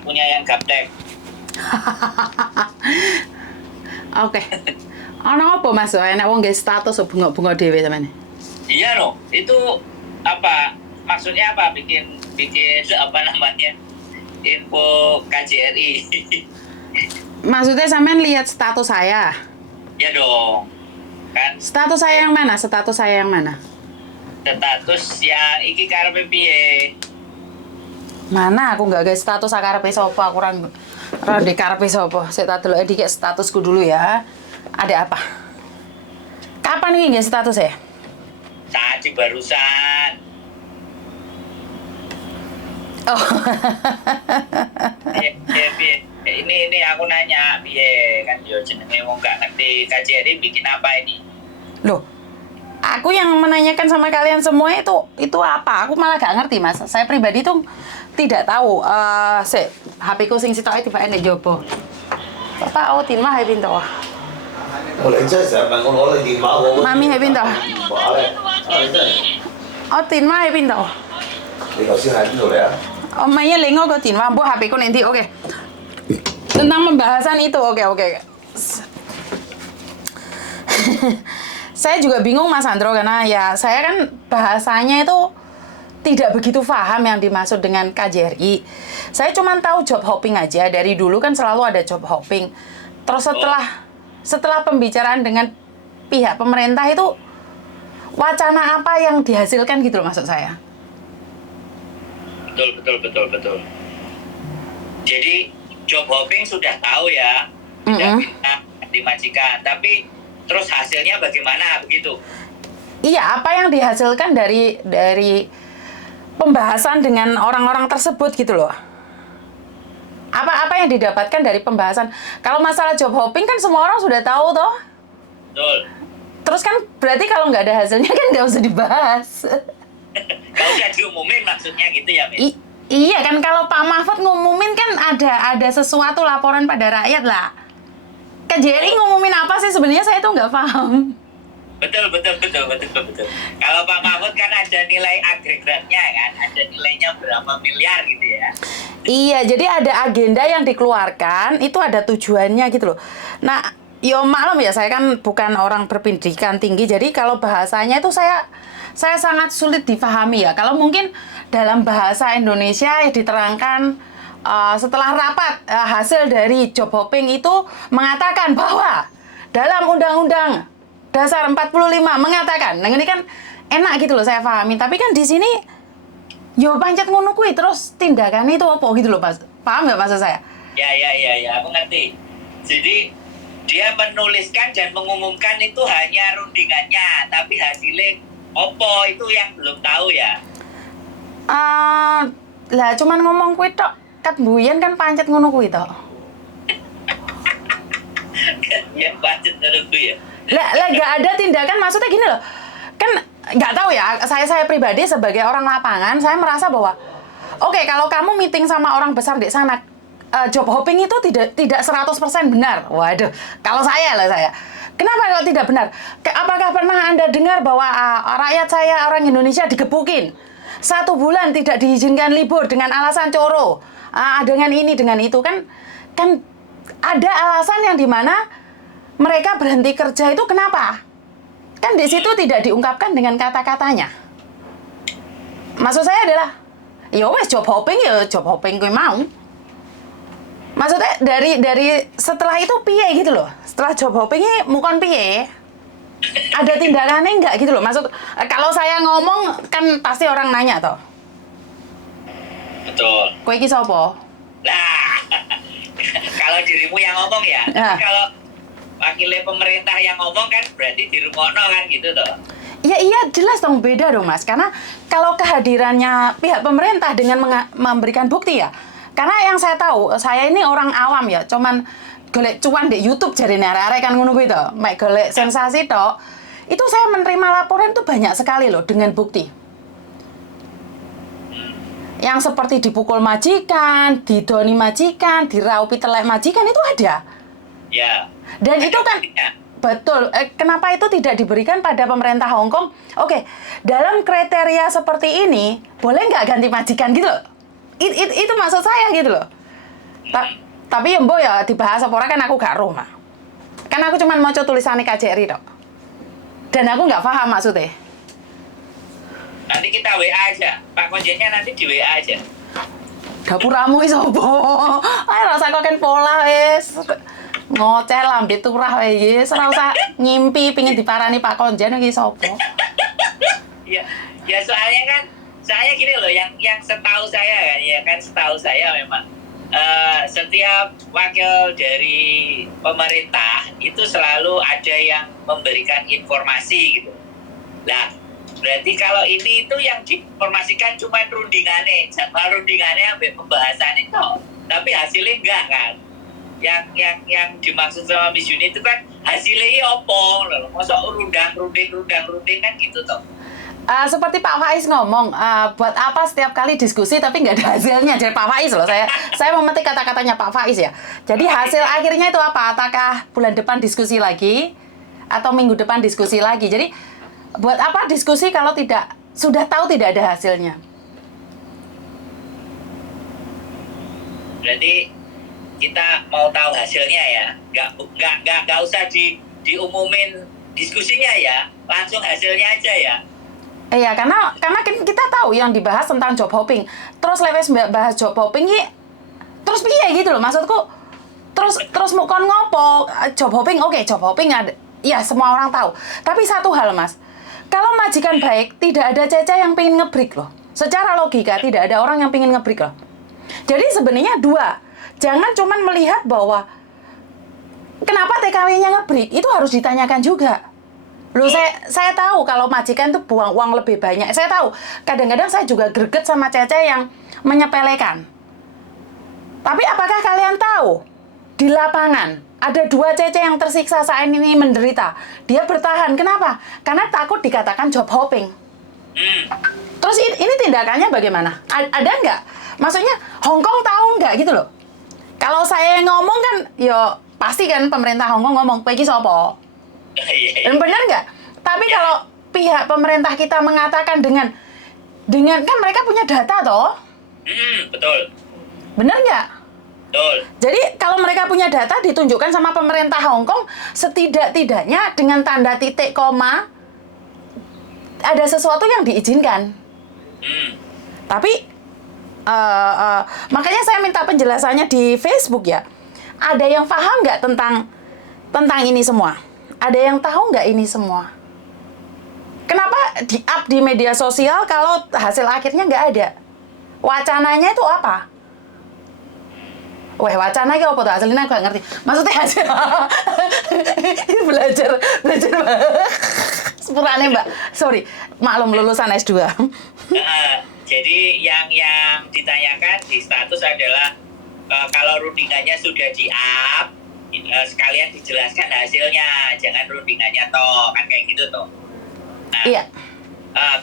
akunya yang gaptek. Oke. Ana apa Mas? Enak wong nggih status bunga-bunga dhewe sampean. Iya loh, itu apa? Maksudnya apa? Bikin apa namanya? Info KJRI. Maksudnya sampean lihat status saya. Ya dong. Kan Status saya yang mana? Status saya yang mana? status ya iki karepe piye? Mana aku nggak guys status akarepe sapa aku ora di karepe sapa. Sik tak delok dikek statusku dulu ya. Ada apa? Kapan ini nggih status ya? Tadi barusan. Oh. Piye. Ini aku nanya piye kan yo jenenge wong gak ngerti KJRI bikin apa ini? Loh. Aku yang menanyakan sama kalian semua itu apa? Aku malah gak ngerti, Mas. Saya pribadi tuh tidak tahu. HP ku sing sitoke tibake nek jopo. Bapak oh tin mah hay pinto. 我哋真係成日問我攞你電話，我 Mami hay pinto. 話咧，你真係 Oh tin mah hay pinto. 你頭先喺邊度嚟啊？ Oh, mainnya lengo ke tin mah, Bu HP ku nanti. Oke. Tentang pembahasan itu. Oke. Saya juga bingung Mas Andro karena ya saya kan bahasanya itu tidak begitu paham yang dimaksud dengan KJRI. Saya cuma tahu job hopping aja. Dari dulu kan selalu ada job hopping. Terus setelah pembicaraan dengan pihak pemerintah itu wacana apa yang dihasilkan gitu loh maksud saya. Betul. Jadi job hopping sudah tahu ya, tidak bisa dimajikan. Tapi terus hasilnya bagaimana begitu? Iya, apa yang dihasilkan dari pembahasan dengan orang-orang tersebut gitu loh. Apa yang didapatkan dari pembahasan? Kalau masalah job hopping kan semua orang sudah tahu toh. Betul. Terus kan berarti kalau nggak ada hasilnya kan nggak usah dibahas. Kalau udah diumumin maksudnya gitu ya, Min? Iya kan kalau Pak Mahfud ngumumin kan ada sesuatu laporan pada rakyat lah. KJRI ngumumin apa sih sebenarnya saya tuh nggak paham. Betul. Kalau Pak Mahfud kan ada nilai agregatnya kan, ada nilainya berapa miliar gitu ya. Iya, jadi ada agenda yang dikeluarkan, itu ada tujuannya gitu loh. Nah, yo maklum ya, saya kan bukan orang berpendidikan tinggi, jadi kalau bahasanya itu saya sangat sulit difahami ya. Kalau mungkin dalam bahasa Indonesia ya diterangkan setelah rapat hasil dari job hopping itu mengatakan bahwa dalam Undang-Undang Dasar 45 mengatakan, nah ini kan enak gitu loh saya pahami, tapi kan di sini yo pancet ngono kuwi terus tindakan itu apa gitu loh Mas. Paham nggak maksud saya? Ya, aku ngerti. Jadi dia menuliskan dan mengumumkan itu hanya rundingannya, tapi hasilnya opo itu yang belum tahu ya. Lah cuman ngomong kuwi tok, kat buyen kan pancet ngono kuwi tok. Ya pancet ngono kuwi ya. Lah nggak ada tindakan, maksudnya gini loh. Kan nggak tahu ya, saya pribadi sebagai orang lapangan, saya merasa bahwa oke, kalau kamu meeting sama orang besar di sana, job hopping itu tidak 100% benar. Waduh, kalau saya. Kenapa kalau tidak benar? Apakah pernah Anda dengar bahwa rakyat saya, orang Indonesia digebukin? 1 bulan tidak diizinkan libur dengan alasan coro. Dengan ini, dengan itu. Kan ada alasan yang dimana mereka berhenti kerja itu kenapa? Kan di situ tidak diungkapkan dengan kata-katanya. Maksud saya adalah, ya wes job hopping gue mau. Maksudnya dari setelah itu piye gitu loh. Setelah job hoppingnya mukon piye? Ada tindakannya enggak gitu loh. Maksud kalau saya ngomong kan pasti orang nanya toh. Betul. Kowe iki sapa? Nah, kalau dirimu yang ngomong ya. Tapi kalau wakilnya pemerintah yang ngomong kan berarti dirungokno kan gitu toh. Iya jelas dong, beda dong Mas. Karena kalau kehadirannya pihak pemerintah dengan memberikan bukti ya. Karena yang saya tahu, saya ini orang awam ya, cuman golek cuan di YouTube jarine arek-arek kan ngono kuwi to. Mek golek sensasi tok. Itu saya menerima laporan tuh banyak sekali loh dengan bukti. Yang seperti dipukul majikan, didoni majikan, diraupi telek majikan itu ada. Ya. Dan itu kan betul. Kenapa itu tidak diberikan pada pemerintah Hong Kong? Oke, dalam kriteria seperti ini boleh nggak ganti majikan gitu loh? Itu maksud saya gitu loh. Tapi ya mbok ya dibahas apa ora kan aku gak roh, Mak. Kan aku cuma maca tulisannya KJRI tok. Dan aku nggak paham maksudnya. Nanti kita WA aja. Pak Konjennya nanti di WA aja. Dapuramu iki sapa? Ae rasa kok ken pola wis. Ngoceh lambe turah wae wis ora usah ngimpi pingin diparani Pak Konjen iki sapa. Ya soalnya kan saya gini loh, yang setahu saya kan setahu saya memang setiap wakil dari pemerintah itu selalu ada yang memberikan informasi gitu. Nah, berarti kalau ini itu yang diinformasikan cuma rundingannya, jadwal rundingannya sampai pembahasan itu, tapi hasilnya enggak kan? Yang dimaksud sama Miss Yuni itu kan hasilnya opo loh, masa runding kan gitu toh. Seperti Pak Faiz ngomong, buat apa setiap kali diskusi tapi nggak ada hasilnya? Jadi Pak Faiz loh, saya memetik kata-katanya Pak Faiz ya. Jadi hasil akhirnya itu apa? Apakah bulan depan diskusi lagi atau minggu depan diskusi lagi? Jadi buat apa diskusi kalau sudah tahu tidak ada hasilnya? Berarti kita mau tahu hasilnya ya, nggak usah diumumin diskusinya ya, langsung hasilnya aja ya. Iya, karena kan kita tahu yang dibahas tentang job hopping. Terus lewes bahas job hopping ini, terus piye gitu loh maksudku. Terus mau kon ngopo job hopping? Oke, job hopping ada, ya semua orang tahu. Tapi satu hal Mas, kalau majikan baik tidak ada Cece yang pengen ngebreak loh. Secara logika tidak ada orang yang pengen ngebreak loh. Jadi sebenarnya dua, jangan cuman melihat bahwa kenapa TKW-nya ngebreak, itu harus ditanyakan juga. Loh, saya tahu kalau majikan tuh buang uang lebih banyak. Saya tahu, kadang-kadang saya juga greget sama Cece yang menyepelekan. Tapi apakah kalian tahu, di lapangan ada 2 Cece yang tersiksa saat ini menderita. Dia bertahan, kenapa? Karena takut dikatakan job hopping. Terus ini tindakannya bagaimana? Ada nggak? Maksudnya, Hongkong tahu nggak gitu loh? Kalau saya ngomong kan, ya pasti kan pemerintah Hongkong ngomong, "Pegi sopo?" Dan benar nggak? Tapi kalau pihak pemerintah kita mengatakan dengan kan mereka punya data toh? Betul. Benar nggak? Betul. Jadi kalau mereka punya data ditunjukkan sama pemerintah Hong Kong, setidak-tidaknya dengan tanda titik koma ada sesuatu yang diizinkan. Tapi makanya saya minta penjelasannya di Facebook ya. Ada yang paham nggak tentang ini semua? Ada yang tahu nggak ini semua? Kenapa di-up di media sosial kalau hasil akhirnya nggak ada? Wacananya itu apa? Weh, wacana itu apa tuh? Hasilnya aku nggak ngerti. Maksudnya hasil... Ini belajar sepurane Mbak. Sorry, maklum lulusan S2. Jadi yang ditanyakan di status adalah kalau rundingannya sudah di-up, sekalian dijelaskan hasilnya, jangan rundingannya toh, kan kayak gitu toh. Nah, iya.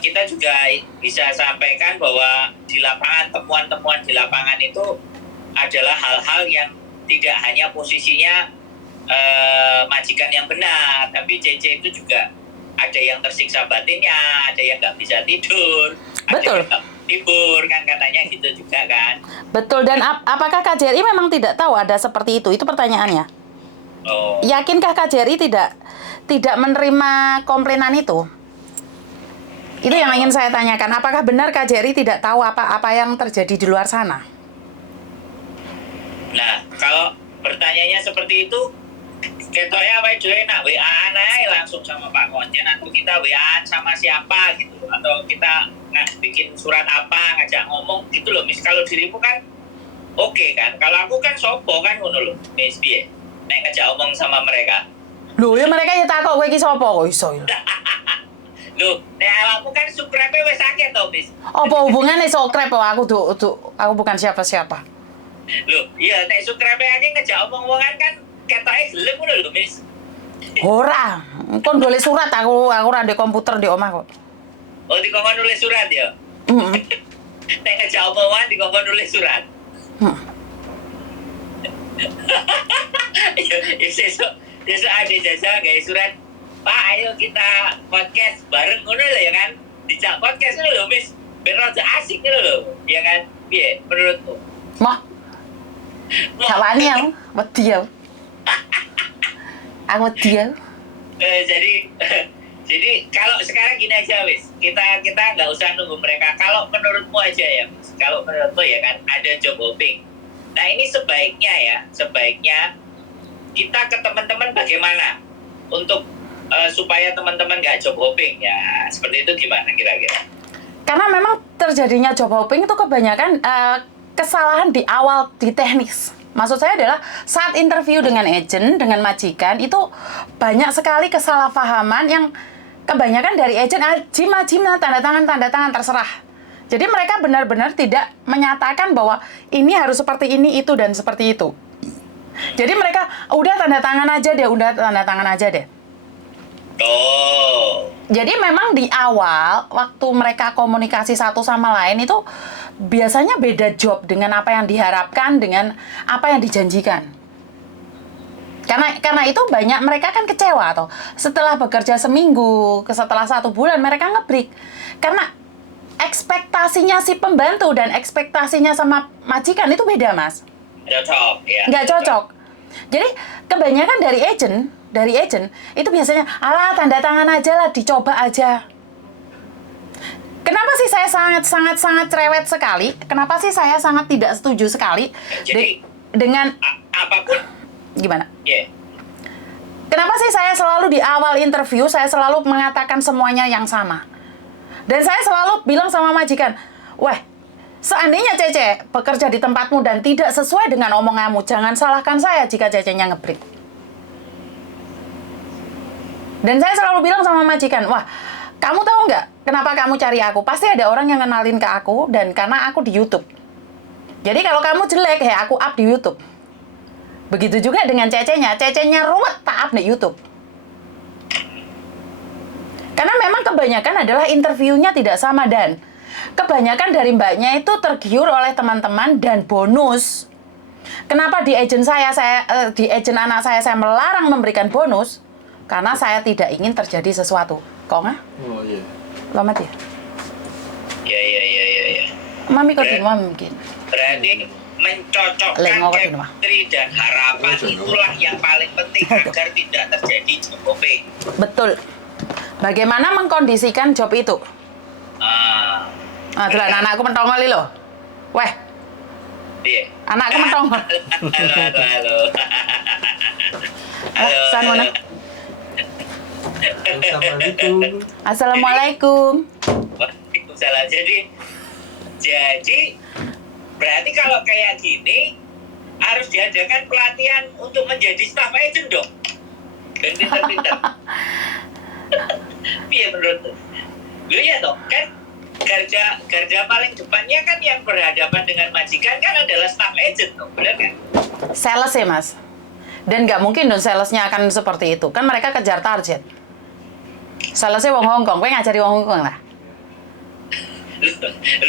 Kita juga bisa sampaikan bahwa di lapangan, temuan-temuan di lapangan itu adalah hal-hal yang tidak hanya posisinya majikan yang benar, tapi CC itu juga ada yang tersiksa batinnya, ada yang nggak bisa tidur, betul. Ada yang libur kan katanya gitu juga kan. Betul, dan apakah KJRI memang tidak tahu ada seperti itu? Itu pertanyaannya. Oh. Yakinkah KJRI tidak menerima komplainan itu? Itu yang ingin saya tanyakan. Apakah benar KJRI tidak tahu apa yang terjadi di luar sana? Nah, kalau pertanyaannya seperti itu, ketoknya apa itu enak WA-an aja langsung sama Pak Konjen, atau kita WA-an sama siapa gitu, atau kita bikin surat apa ngajak ngomong gitu loh. Kalau dirimu kan oke kan, kalau aku kan sopo kan ngono loh, Miss piye nek ngajak ngomong sama mereka. Loh, ya mereka ya takut kowe iki sapa kok iso ya. Loh, nek awakmu kan subscribe wis akeh to, Miss. Apa hubungannya subscribe kok aku bukan siapa-siapa. Loh, iya nek subscribe akeh ngajak omong-omongan kan ketoke gelem ngono lho, Miss. Ora, kon nulis surat aku ora ndek komputer di omah kok. Oh, dikongkon nulis surat ya? Nek ngajak omongan dikongkon nulis surat. Ya sesuk ada jasa kayak surat, Pak ayo kita podcast bareng ngono lho ya kan, dijak podcast ngono lho Miss, ben rada asik ngono lho ya kan, piye menurutmu? Mah Gak wani aku, wedi aku. Aku wedi aku. Jadi kalau sekarang gini aja wis, kita nggak usah nunggu mereka. Kalau menurutmu aja ya, kalau menurutmu ya kan ada job hopping. Nah ini sebaiknya kita ke teman-teman bagaimana untuk supaya teman-teman nggak job hopping ya, seperti itu gimana kira-kira? Karena memang terjadinya job hopping itu kebanyakan kesalahan di awal di teknis. Maksud saya adalah saat interview dengan agent, dengan majikan, itu banyak sekali kesalahpahaman yang kebanyakan dari agent, ajim, tanda tangan, terserah. Jadi mereka benar-benar tidak menyatakan bahwa ini harus seperti ini, itu, dan seperti itu. Jadi mereka, udah tanda tangan aja deh. Oh. Jadi memang di awal, waktu mereka komunikasi satu sama lain itu biasanya beda job dengan apa yang diharapkan, dengan apa yang dijanjikan. Karena itu banyak mereka kan kecewa toh. Setelah bekerja seminggu, setelah 1 bulan mereka ngebreak. Karena ekspektasinya si pembantu dan ekspektasinya sama majikan itu beda, Mas. Cocok, ya. Nggak cocok. Jadi kebanyakan dari agent itu biasanya, alah tanda tangan aja lah, dicoba aja. Kenapa sih saya sangat cerewet sekali? Kenapa sih saya sangat tidak setuju sekali Jadi, dengan apapun gimana? Yeah. Kenapa sih saya selalu di awal interview, saya selalu mengatakan semuanya yang sama? Dan saya selalu bilang sama majikan, weh, seandainya Cece bekerja di tempatmu dan tidak sesuai dengan omonganmu, jangan salahkan saya jika Cecenya ngebreak. Dan saya selalu bilang sama majikan, wah, kamu tahu nggak kenapa kamu cari aku? Pasti ada orang yang kenalin ke aku, dan karena aku di YouTube. Jadi kalau kamu jelek, ya aku up di YouTube. Begitu juga dengan Cecenya ruwet tak up di YouTube. Karena memang kebanyakan adalah interviewnya tidak sama, dan kebanyakan dari mbaknya itu tergiur oleh teman-teman dan bonus. Kenapa di agent di agent anak saya melarang memberikan bonus? Karena saya tidak ingin terjadi sesuatu. Kok nggak? Oh iya. Selamat ya. Ya. Mami mungkin. Berarti mencocokkan chemistry dan harapan itulah yang paling penting agar tidak terjadi job hopping. Betul. Bagaimana mengkondisikan job itu? Jelas anakku mentongol loh. Weh. Iya. Anakku mentongol. Halo. San mana? Assalamualaikum. Waalaikumsalam. Jadi berarti kalau kayak gini harus diadakan pelatihan untuk menjadi staff agent dong. Dan pinter-pinter. Iya menurut lu. Ya toh, kan garda paling depannya kan yang berhadapan dengan majikan kan adalah staff agent toh, benar kan? Sales ya, Mas. Dan nggak mungkin dong salesnya akan seperti itu. Kan mereka kejar target. Salesnya wong Hongkong, kowe ngajari wong Hongkong lah.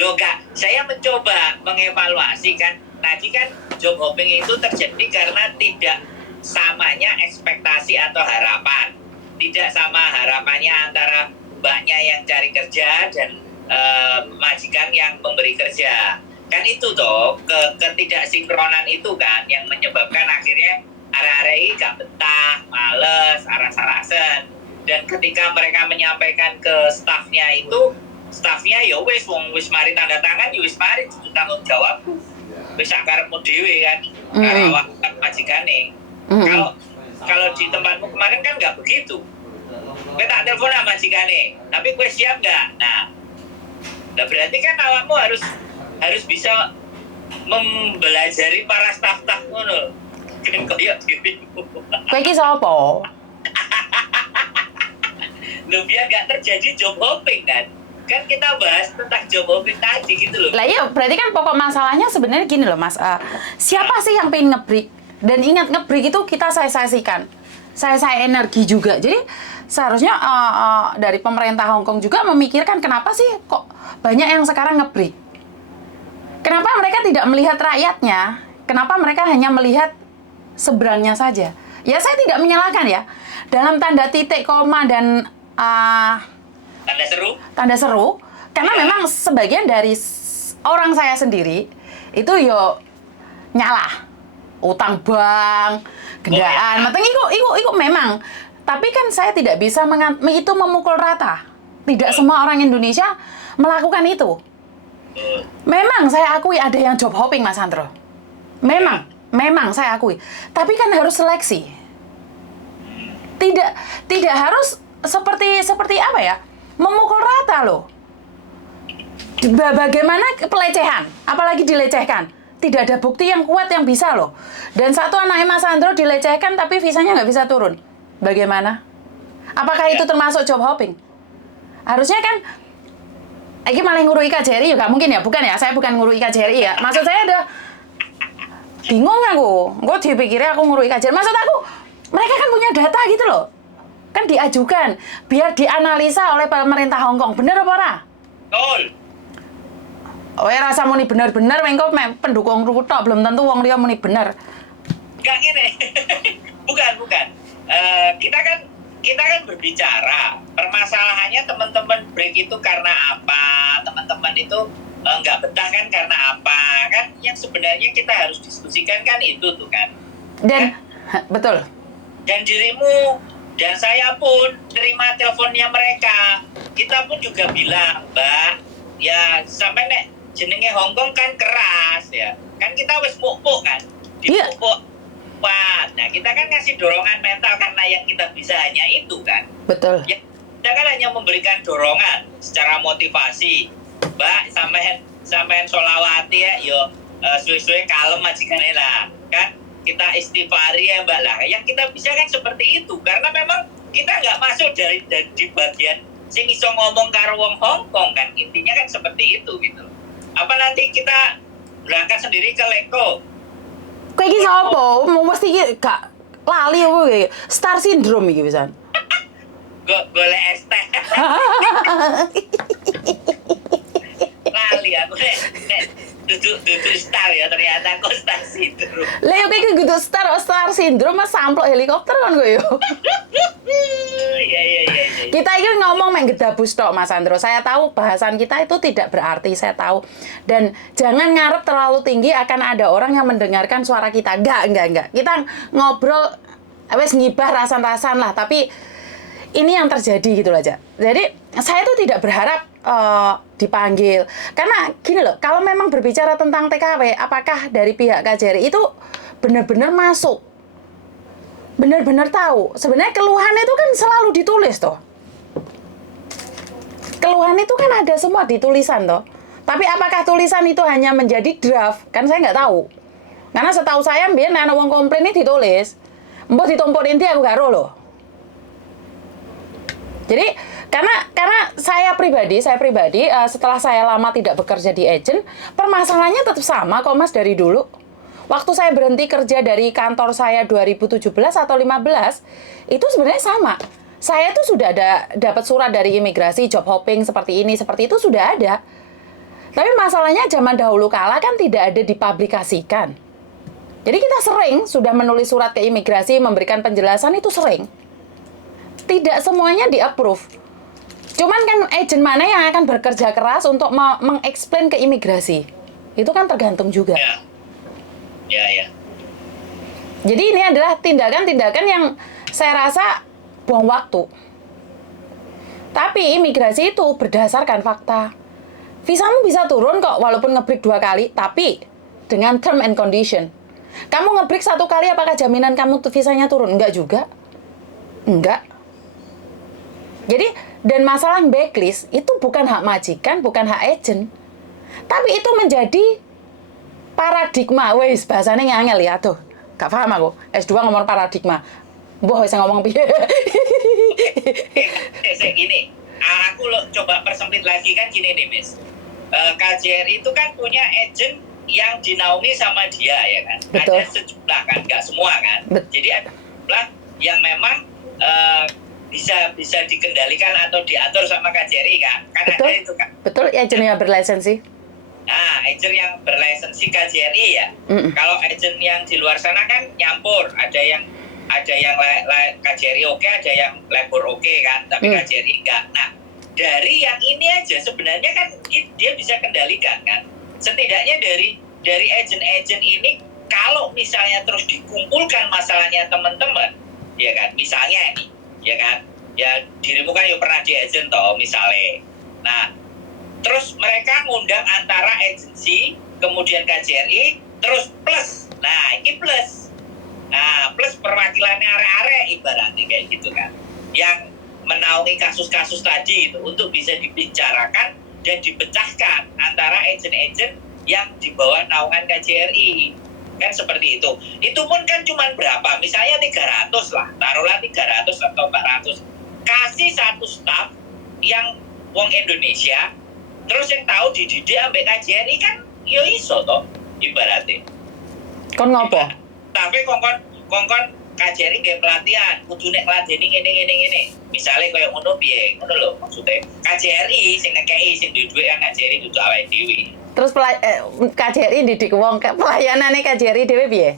Loh Kak, saya mencoba mengevaluasi kan. Tadi kan job hopping itu terjadi karena tidak samanya ekspektasi atau harapan. Tidak sama harapannya antara mbaknya yang cari kerja dan majikan yang memberi kerja. Kan itu toh, ketidaksinkronan itu kan yang menyebabkan akhirnya arek-arek gak betah, males, aras-arasen. Dan ketika mereka menyampaikan ke staffnya itu, staffnya ya wis mari tanda tangan, ya wis mari itu tanggung jawabku. Wis akarepmu dhewe kan, karo awak majikane. Kalau di tempatmu kemarin kan nggak begitu. Kowe tak telepon sama majikane, tapi kowe siap nggak? Nah berarti kan awakmu harus bisa mempelajari para staff-staff ngono. Kan koyo dhewe. Kowe iki sapa? Loh, biar nggak terjadi job hopping kan kita bahas tentang job hopping tadi gitu loh. Lah iya, berarti kan pokok masalahnya sebenarnya gini loh Mas, siapa sih yang pengen nge-break? Dan ingat, nge-break itu kita saya-sayasikan, saya energi juga. Jadi seharusnya dari pemerintah Hong Kong juga memikirkan kenapa sih kok banyak yang sekarang nge-break. Kenapa mereka tidak melihat rakyatnya? Kenapa mereka hanya melihat seberangnya saja? Ya saya tidak menyalahkan ya, dalam tanda titik, koma, dan tanda seru, karena memang sebagian dari orang saya sendiri itu yo nyalah. utang bank, gendaan, mateng iku memang. Tapi kan saya tidak bisa itu memukul rata. Tidak semua orang Indonesia melakukan itu. Memang saya akui ada yang job hopping, Mas Andro. Memang saya akui. Tapi kan harus seleksi. Tidak harus seperti apa ya? Memukul rata loh. Bagaimana pelecehan? Apalagi dilecehkan. Tidak ada bukti yang kuat yang bisa loh. Dan satu anaknya Mas Andro dilecehkan tapi visanya nggak bisa turun. Bagaimana? Apakah itu termasuk job hopping? Harusnya kan ini malah ngurui KJRI juga mungkin ya, bukan ya? Saya bukan ngurui KJRI ya. Maksud saya ada bingung aku. Gue dipikirnya aku ngurui KJRI. Maksud aku mereka kan punya data gitu loh. Kan diajukan biar dianalisa oleh pemerintah Hong Kong. Bener apa ora? Betul. Oh ya rasa muni bener-bener mengko pendukung tok belum tentu wong liya muni bener. Enggak gini. Bukan. Kita kan berbicara permasalahannya teman-teman break itu karena apa, teman-teman itu nggak betah kan karena apa, kan yang sebenarnya kita harus diskusikan kan itu tuh kan. Dan betul. Dan dirimu dan saya pun terima teleponnya mereka, kita pun juga bilang, Mbak, ya sampai nek jenenge Hongkong kan keras ya, kan kita wis pupuk kan, dipupuk. Wah, nah kita kan ngasih dorongan mental karena yang kita bisa hanya itu kan. Betul. Ya, kita kan hanya memberikan dorongan secara motivasi. Mbak, sampean sholawati ya, yo suwe-suwe kalem majikane lah. Kan kita istighfari ya Mbak lah. Yang kita bisa kan seperti itu karena memang kita nggak masuk dari di bagian sing iso ngomong karo wong Hongkong kan. Intinya kan seperti itu gitu. Apa nanti kita berangkat sendiri ke Leko? Kayak gini apa? Mau mesti gak lali apa kayak star syndrome iki pisan. Golek es teh. Lali aku nek duduk star ya ternyata kok star syndrome. Lah yo kayak gitu star syndrome mas samplok helikopter kan gue yo. Iya. Kita ini ngomong main gedabus tok Mas Andro. Saya tahu bahasan kita itu tidak berarti, saya tahu. Dan jangan ngarep terlalu tinggi akan ada orang yang mendengarkan suara kita. Enggak. Kita ngobrol wes ngibah rasan-rasan lah, tapi ini yang terjadi gitu aja. Jadi saya tuh tidak berharap dipanggil. Karena gini loh, kalau memang berbicara tentang TKW, apakah dari pihak KJRI itu benar-benar masuk? Benar-benar tahu. Sebenarnya keluhan itu kan selalu ditulis toh. Keluhan itu kan ada semua di tulisan toh. Tapi apakah tulisan itu hanya menjadi draft? Kan saya nggak tahu. Karena setahu saya biar ana wong komplain ini ditulis. Mbok ditumpuk inti aku garo loh. Jadi karena saya pribadi setelah saya lama tidak bekerja di agent, permasalahannya tetap sama kok Mas dari dulu. Waktu saya berhenti kerja dari kantor saya 2017 atau 15, itu sebenarnya sama. Saya tuh sudah dapat surat dari imigrasi, job hopping seperti ini, seperti itu sudah ada. Tapi masalahnya zaman dahulu kala kan tidak ada dipublikasikan. Jadi kita sering sudah menulis surat ke imigrasi, memberikan penjelasan itu sering. Tidak semuanya di-approve. Cuman kan agent mana yang akan bekerja keras untuk meng-explain ke imigrasi? Itu kan tergantung juga. Ya. Jadi ini adalah tindakan-tindakan yang saya rasa buang waktu. Tapi imigrasi itu berdasarkan fakta. Visamu bisa turun kok walaupun nge-break 2 kali, tapi dengan term and condition. Kamu nge-break 1 kali, apakah jaminan kamu visanya turun? Enggak juga. Enggak. Jadi, dan masalah backlist itu bukan hak majikan, bukan hak agent. Tapi itu menjadi paradigma. Wes, bahasanya ngangel ya tuh. Gak paham aku. S2 ngomong paradigma. Mbah bisa ngomong piye. Gini, aku coba persempit lagi kan gini nih, Miss. KJRI itu kan punya agent yang dinaungi sama dia ya kan. Betul. Ada sejumlah kan, nggak semua kan. Jadi ada sejumlah yang memang bisa dikendalikan atau diatur sama KJRI kan. Kan Betul. ada itu kan. Betul, agent yang berlisensi. Nah, agent yang berlisensi KJRI ya. Kalau agent yang di luar sana kan nyampur, ada yang KJRI oke, ada yang labor oke kan, tapi KJRI enggak. Nah, dari yang ini aja sebenarnya kan dia bisa kendalikan kan. Setidaknya dari agent-agent ini kalau misalnya terus dikumpulkan masalahnya teman-teman, ya kan, misalnya ini, ya kan, ya dirimu kan pernah di agent toh misalnya. Nah, terus mereka ngundang antara agensi, kemudian KJRI, terus plus. Nah, ini plus. Nah, plus perwakilannya arek-arek ibaratnya kayak gitu kan. Yang menaungi kasus-kasus tadi itu untuk bisa dibicarakan dan dipecahkan antara agent-agent yang di bawah naungan KJRI. Kan seperti itu. Itu pun kan cuma berapa? Misalnya 300 lah. Taruhlah 300 atau 400. Kasih satu staff yang wong Indonesia, terus yang tahu dididik ambek KJRI kan yo iso toh ibaratnya. Kon ngopo? Tapi kongkon KJRI nggih pelatihan, kudu nek ngladeni ngene. Misale koyo ngono piye? Ngono lho maksudnya. KJRI sing ngekeki sing duwe kan KJRI kudu awake dhewe. Terus KJRI didik wong pelayanane KJRI dhewe piye?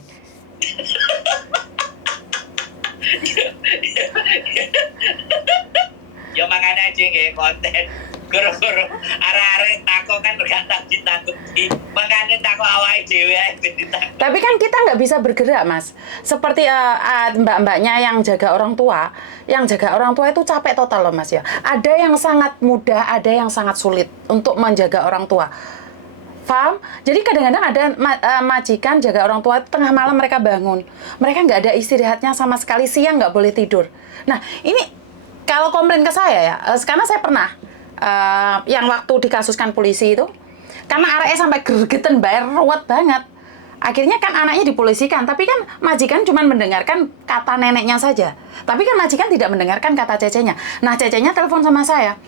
Ya makanya aja nggih konten. Guru-guru arek-arek tako kan gak tak ditakuti. Makanya tako awake dhewe ae ditakut. Tapi kan kita nggak bisa bergerak, Mas. Seperti mbak-mbaknya yang jaga orang tua. Yang jaga orang tua itu capek total loh, Mas ya. Ada yang sangat mudah, ada yang sangat sulit untuk menjaga orang tua. Paham? Jadi kadang-kadang ada majikan jaga orang tua, tengah malam mereka bangun. Mereka nggak ada istirahatnya sama sekali, siang nggak boleh tidur. Nah, ini kalau komplain ke saya ya, karena saya pernah yang waktu dikasuskan polisi itu, karena arahnya sampai gergeten bayar ruwet banget. Akhirnya kan anaknya dipolisikan, tapi kan majikan cuma mendengarkan kata neneknya saja. Tapi kan majikan tidak mendengarkan kata cecenya. Nah, cecenya telepon sama saya.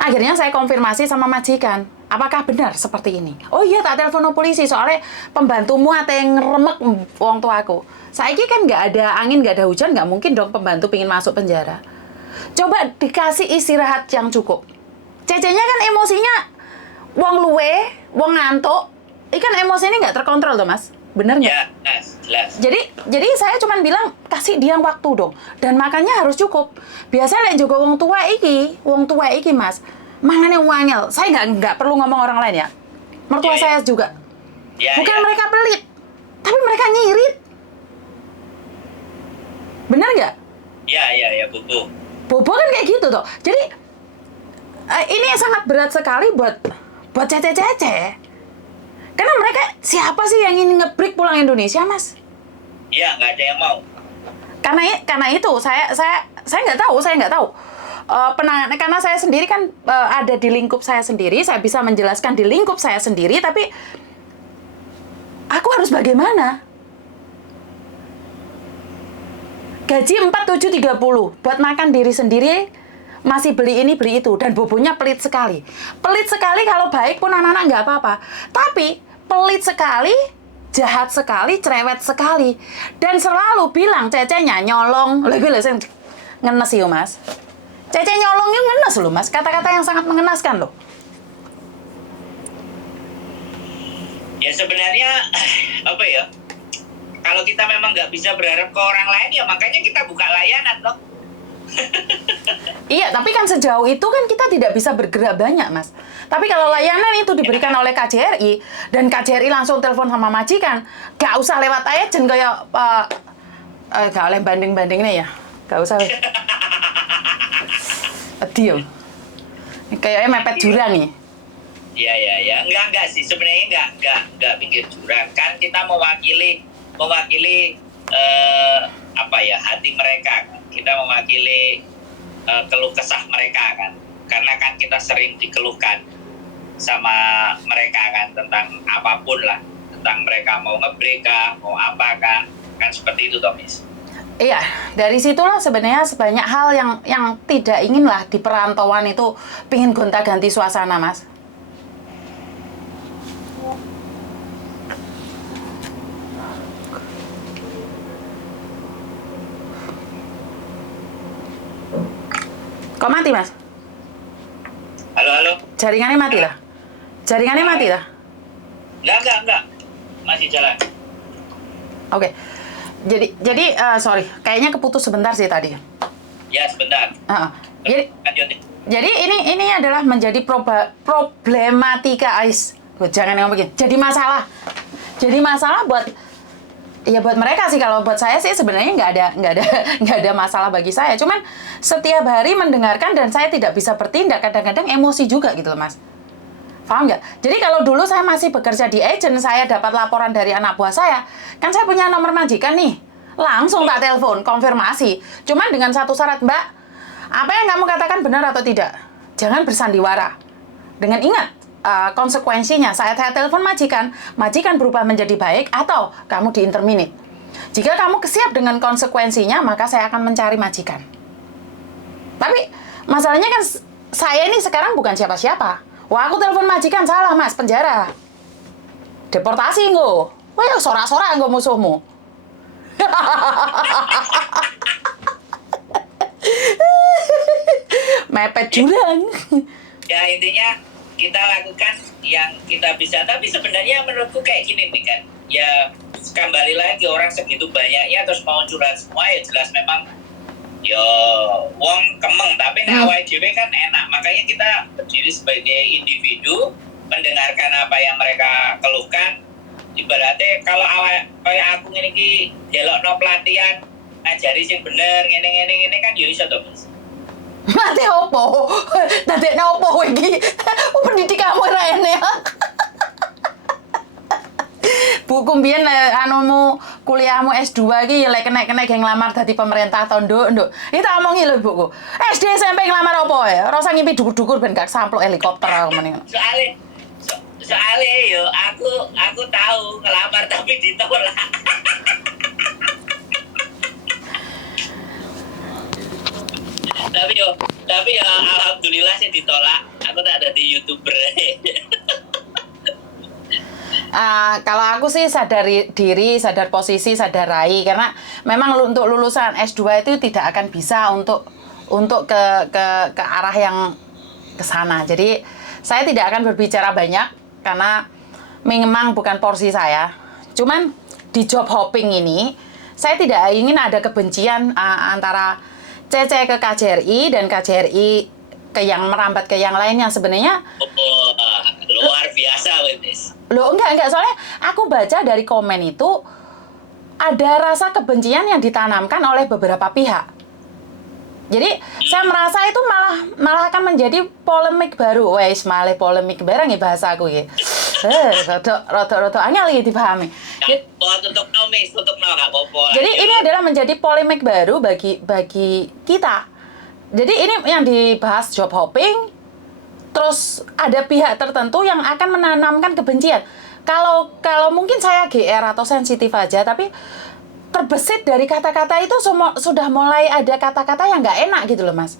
Akhirnya saya konfirmasi sama majikan, apakah benar seperti ini? Oh iya, tak telepon polisi, soalnya pembantumu ate ngeremek wong tuaku. Saiki kan nggak ada angin, nggak ada hujan, nggak mungkin dong pembantu pingin masuk penjara. Coba dikasih istirahat yang cukup. Cecenya kan emosinya wong luwe, wong ngantuk, ikan emosi ini nggak terkontrol tuh, Mas. Bener nggak? Ya, jelas. Jadi saya cuma bilang kasih dia waktu dong, dan makannya harus cukup. Biasanya lek juga wong tua iki Mas, mangane wangel. Saya nggak perlu ngomong orang lain ya. Mertua saya juga. Bukan mereka pelit, tapi mereka ngirit. Bener nggak? Ya, Bobo. Bobo kan kayak gitu toh. Jadi ini sangat berat sekali buat cece-cece. Karena mereka siapa sih yang ingin nge-break pulang Indonesia, Mas? Iya, nggak ada yang mau. Karena itu saya nggak tahu. Penanganan, karena saya sendiri kan ada di lingkup saya sendiri, saya bisa menjelaskan di lingkup saya sendiri, tapi aku harus bagaimana? Gaji 4.730 buat makan diri sendiri, masih beli ini beli itu, dan bobonya pelit sekali. Pelit sekali, kalau baik pun anak-anak nggak apa-apa. Tapi pelit sekali, jahat sekali, cerewet sekali, dan selalu bilang cecenya nyolong. Lebih sing ngenes yuk, Mas. Cece nyolong yuk ngenes loh, Mas. Kata-kata yang sangat mengenaskan loh. Ya sebenarnya apa ya? Kalau kita memang nggak bisa berharap ke orang lain, ya makanya kita buka layanan loh. Iya, tapi kan sejauh itu kan kita tidak bisa bergerak banyak, Mas. Tapi kalau layanan itu diberikan oleh KJRI, dan KJRI langsung telepon sama majikan, gak usah lewat agent kayak gak oleh banding-bandingnya ya, gak usah. Diam. Kayaknya mepet jurang nih. Iya. Enggak sih, sebenarnya enggak pinggir jurang. Kan kita mewakili hati mereka kan. Kita mewakili keluh kesah mereka kan, karena kan kita sering dikeluhkan sama mereka kan tentang apapun lah, tentang mereka mau nge-break kah, mau apa kan seperti itu toh, Miss. Iya, dari situlah sebenarnya sebanyak hal yang tidak inginlah di perantauan itu pingin gonta-ganti suasana, Mas. Kok mati, Mas? Halo. Jaringannya mati lah. Enggak. Masih jalan. Oke. Jadi sorry, kayaknya keputus sebentar sih tadi. Ya, sebentar. Jadi ini adalah menjadi problematika, Ais. Jangan ngomong begini. Jadi masalah Ya buat mereka sih, kalau buat saya sih sebenarnya nggak ada masalah bagi saya. Cuman setiap hari mendengarkan dan saya tidak bisa bertindak, kadang-kadang emosi juga gitu loh Mas. Paham nggak? Jadi kalau dulu saya masih bekerja di agent, saya dapat laporan dari anak buah saya, kan saya punya nomor majikan nih, langsung tak telepon, konfirmasi. Cuman dengan satu syarat, Mbak, apa yang kamu katakan benar atau tidak? Jangan bersandiwara. Dengan ingat, konsekuensinya saya telepon majikan berubah menjadi baik atau kamu diinterminate. Jika kamu siap dengan konsekuensinya, maka saya akan mencari majikan. Tapi masalahnya kan saya ini sekarang bukan siapa-siapa. Wah, aku telepon majikan, salah Mas, penjara. Deportasi engko. Wah, ya sorak-sorak engko musuhmu. Mepet jurang. Ya intinya kita lakukan yang kita bisa. Tapi sebenarnya menurutku kayak gini nih kan. Ya kembali lagi orang segitu banyaknya terus mau curhat semua, ya jelas memang yo wong kemeng, tapi awake dhewe kan enak. Makanya kita berdiri sebagai individu, mendengarkan apa yang mereka keluhkan. Ibaratnya kalau kayak aku ngene iki delokno pelatihan ngajari sing bener ngene kan yo iso to, Mas. Mati opo? Dadekno opo kowe iki? Pendidikanmu ora enek. Buku mbiyen anumu kuliahmu S2 iki ya lek kena-kena geng nglamar dadi pemerintah to, Nduk. Iki tak omongi lho Buku. SD SMP nglamar opo ya? Ora usah ngimpi dukur-dukur ben gak sampluk helikopter aku mending. Soale yo aku tahu ngelamar tapi ditolak. tapi ya alhamdulillah sih ditolak. Aku tak ada di YouTuber. Kalau aku sih sadar diri, sadar posisi, sadar rai, karena memang untuk lulusan S2 itu tidak akan bisa untuk ke arah yang ke sana. Jadi saya tidak akan berbicara banyak karena memang bukan porsi saya. Cuman di job hopping ini saya tidak ingin ada kebencian antara CC ke KJRI dan KJRI ke yang merambat ke yang lainnya. Sebenarnya luar biasa witness. Loh enggak, soalnya aku baca dari komen itu ada rasa kebencian yang ditanamkan oleh beberapa pihak. Jadi saya merasa itu malah akan menjadi polemik baru. Wes malah polemik barang ya bahasa aku ya. Rada angel iki dipahami. Jadi ini adalah menjadi polemik baru bagi kita. Jadi ini yang dibahas job hopping, terus ada pihak tertentu yang akan menanamkan kebencian. Kalau mungkin saya GR atau sensitif aja, tapi terbesit dari kata-kata itu sudah mulai ada kata-kata yang nggak enak gitu loh Mas.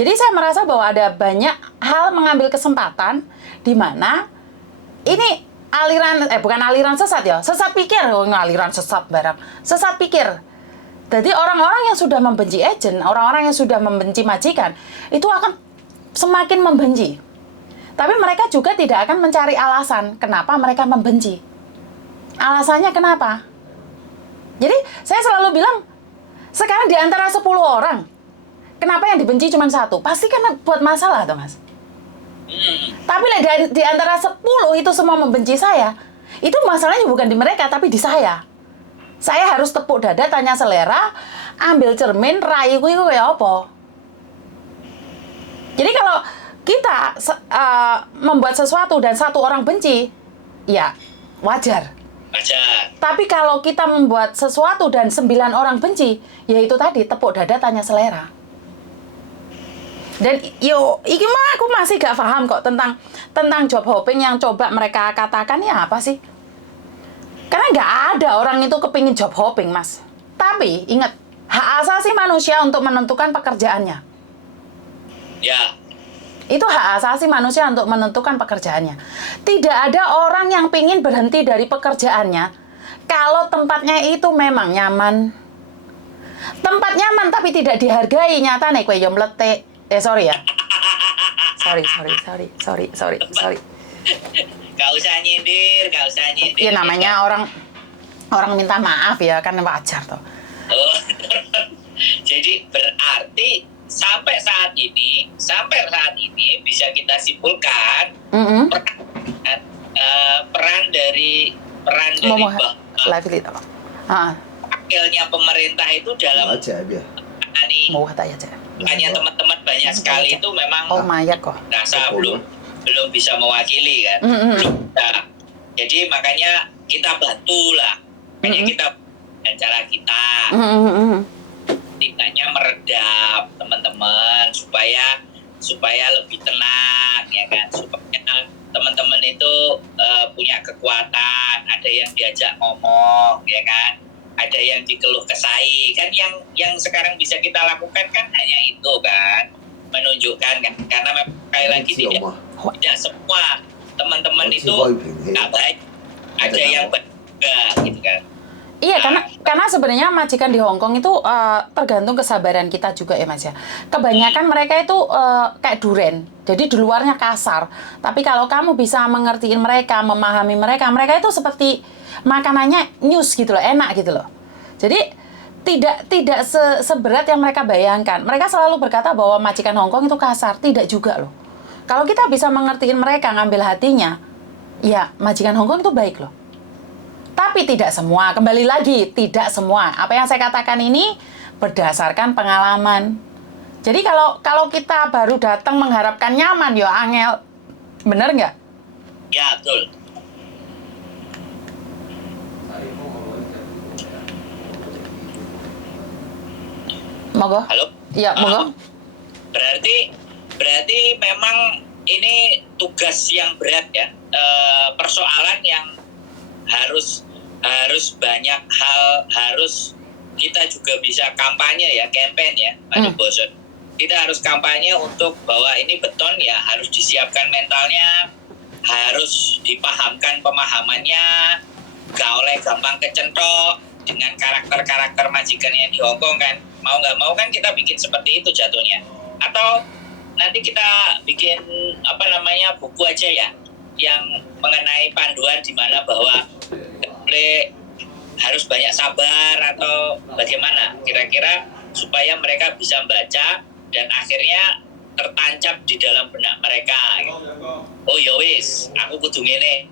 Jadi saya merasa bahwa ada banyak hal mengambil kesempatan di mana ini bukan aliran sesat ya, sesat pikir, aliran sesat barang, sesat pikir. Jadi orang-orang yang sudah membenci agent, orang-orang yang sudah membenci majikan, itu akan semakin membenci. Tapi mereka juga tidak akan mencari alasan kenapa mereka membenci. Alasannya kenapa? Jadi saya selalu bilang, sekarang di antara 10 orang, kenapa yang dibenci cuma 1? Pasti kan buat masalah tuh Mas. Tapi di antara 10 itu semua membenci saya, itu masalahnya bukan di mereka, tapi di saya. Saya harus tepuk dada, tanya selera, ambil cermin, raiku itu kayak apa. Jadi kalau kita membuat sesuatu dan 1 orang benci, ya wajar. Tapi kalau kita membuat sesuatu dan 9 orang benci, ya itu tadi, tepuk dada, tanya selera. Dan iki mah aku masih gak paham kok tentang job hopping yang coba mereka katakan ya apa sih? Karena nggak ada orang itu kepingin job hopping, Mas. Tapi ingat, hak asasi manusia untuk menentukan pekerjaannya. Ya. Itu hak asasi manusia untuk menentukan pekerjaannya. Tidak ada orang yang pingin berhenti dari pekerjaannya kalau tempatnya itu memang nyaman. Tempat nyaman tapi tidak dihargai, nyata nih kue yo mletek. Sorry ya. Sorry. Gak usah nyindir. Ya namanya orang minta maaf ya, kan wajar toh. Oh. Jadi berarti sampai saat ini bisa kita simpulkan Live lead apa? wakilnya pemerintah itu dalam ajaib ya. ini Mau kata aja. hanya teman-teman banyak sekali itu memang Oh mayat kok. rasa belum bisa mewakili kan. Belum bisa. Jadi makanya kita bantu lah. Makanya kita dengan cara kita tidaknya meredam teman-teman supaya lebih tenang ya kan, supaya teman-teman itu punya kekuatan, ada yang diajak ngomong ya kan, ada yang dikeluh kesai kan, yang sekarang bisa kita lakukan kan hanya itu kan, menunjukkan kan, karena sekali lagi tidak semua teman-teman itu nggak baik, ada yang baik juga gitu kan. Iya, karena sebenarnya majikan di Hong Kong itu tergantung kesabaran kita juga ya Mas ya. Kebanyakan mereka itu kayak duren, jadi di luarnya kasar. Tapi kalau kamu bisa mengertiin mereka, memahami mereka itu seperti makanannya nyus gitu loh, enak gitu loh. Jadi tidak seberat yang mereka bayangkan. Mereka selalu berkata bahwa majikan Hong Kong itu kasar, tidak juga loh. Kalau kita bisa mengertiin mereka, ngambil hatinya, ya majikan Hong Kong itu baik loh. Tapi tidak semua, kembali lagi, tidak semua. Apa yang saya katakan ini berdasarkan pengalaman. Jadi kalau kita baru datang mengharapkan nyaman, ya angel. Bener nggak? Ya, betul. Monggo. Halo? Iya, monggo. Berarti memang ini tugas yang berat ya. Persoalan yang harus banyak hal, harus kita juga bisa kampanye ya, campaign ya, Pak Boson. Kita harus kampanye untuk bahwa ini beton ya, harus disiapkan mentalnya, harus dipahamkan pemahamannya, gak oleh gampang kecentok dengan karakter-karakter majikan yang di Hong Kong kan. Mau nggak mau kan kita bikin seperti itu jatuhnya. Atau nanti kita bikin buku aja ya, yang mengenai panduan di mana bahwa harus banyak sabar atau bagaimana kira-kira supaya mereka bisa baca dan akhirnya tertancap di dalam benak mereka. Oh ya wis, aku kudu ngene,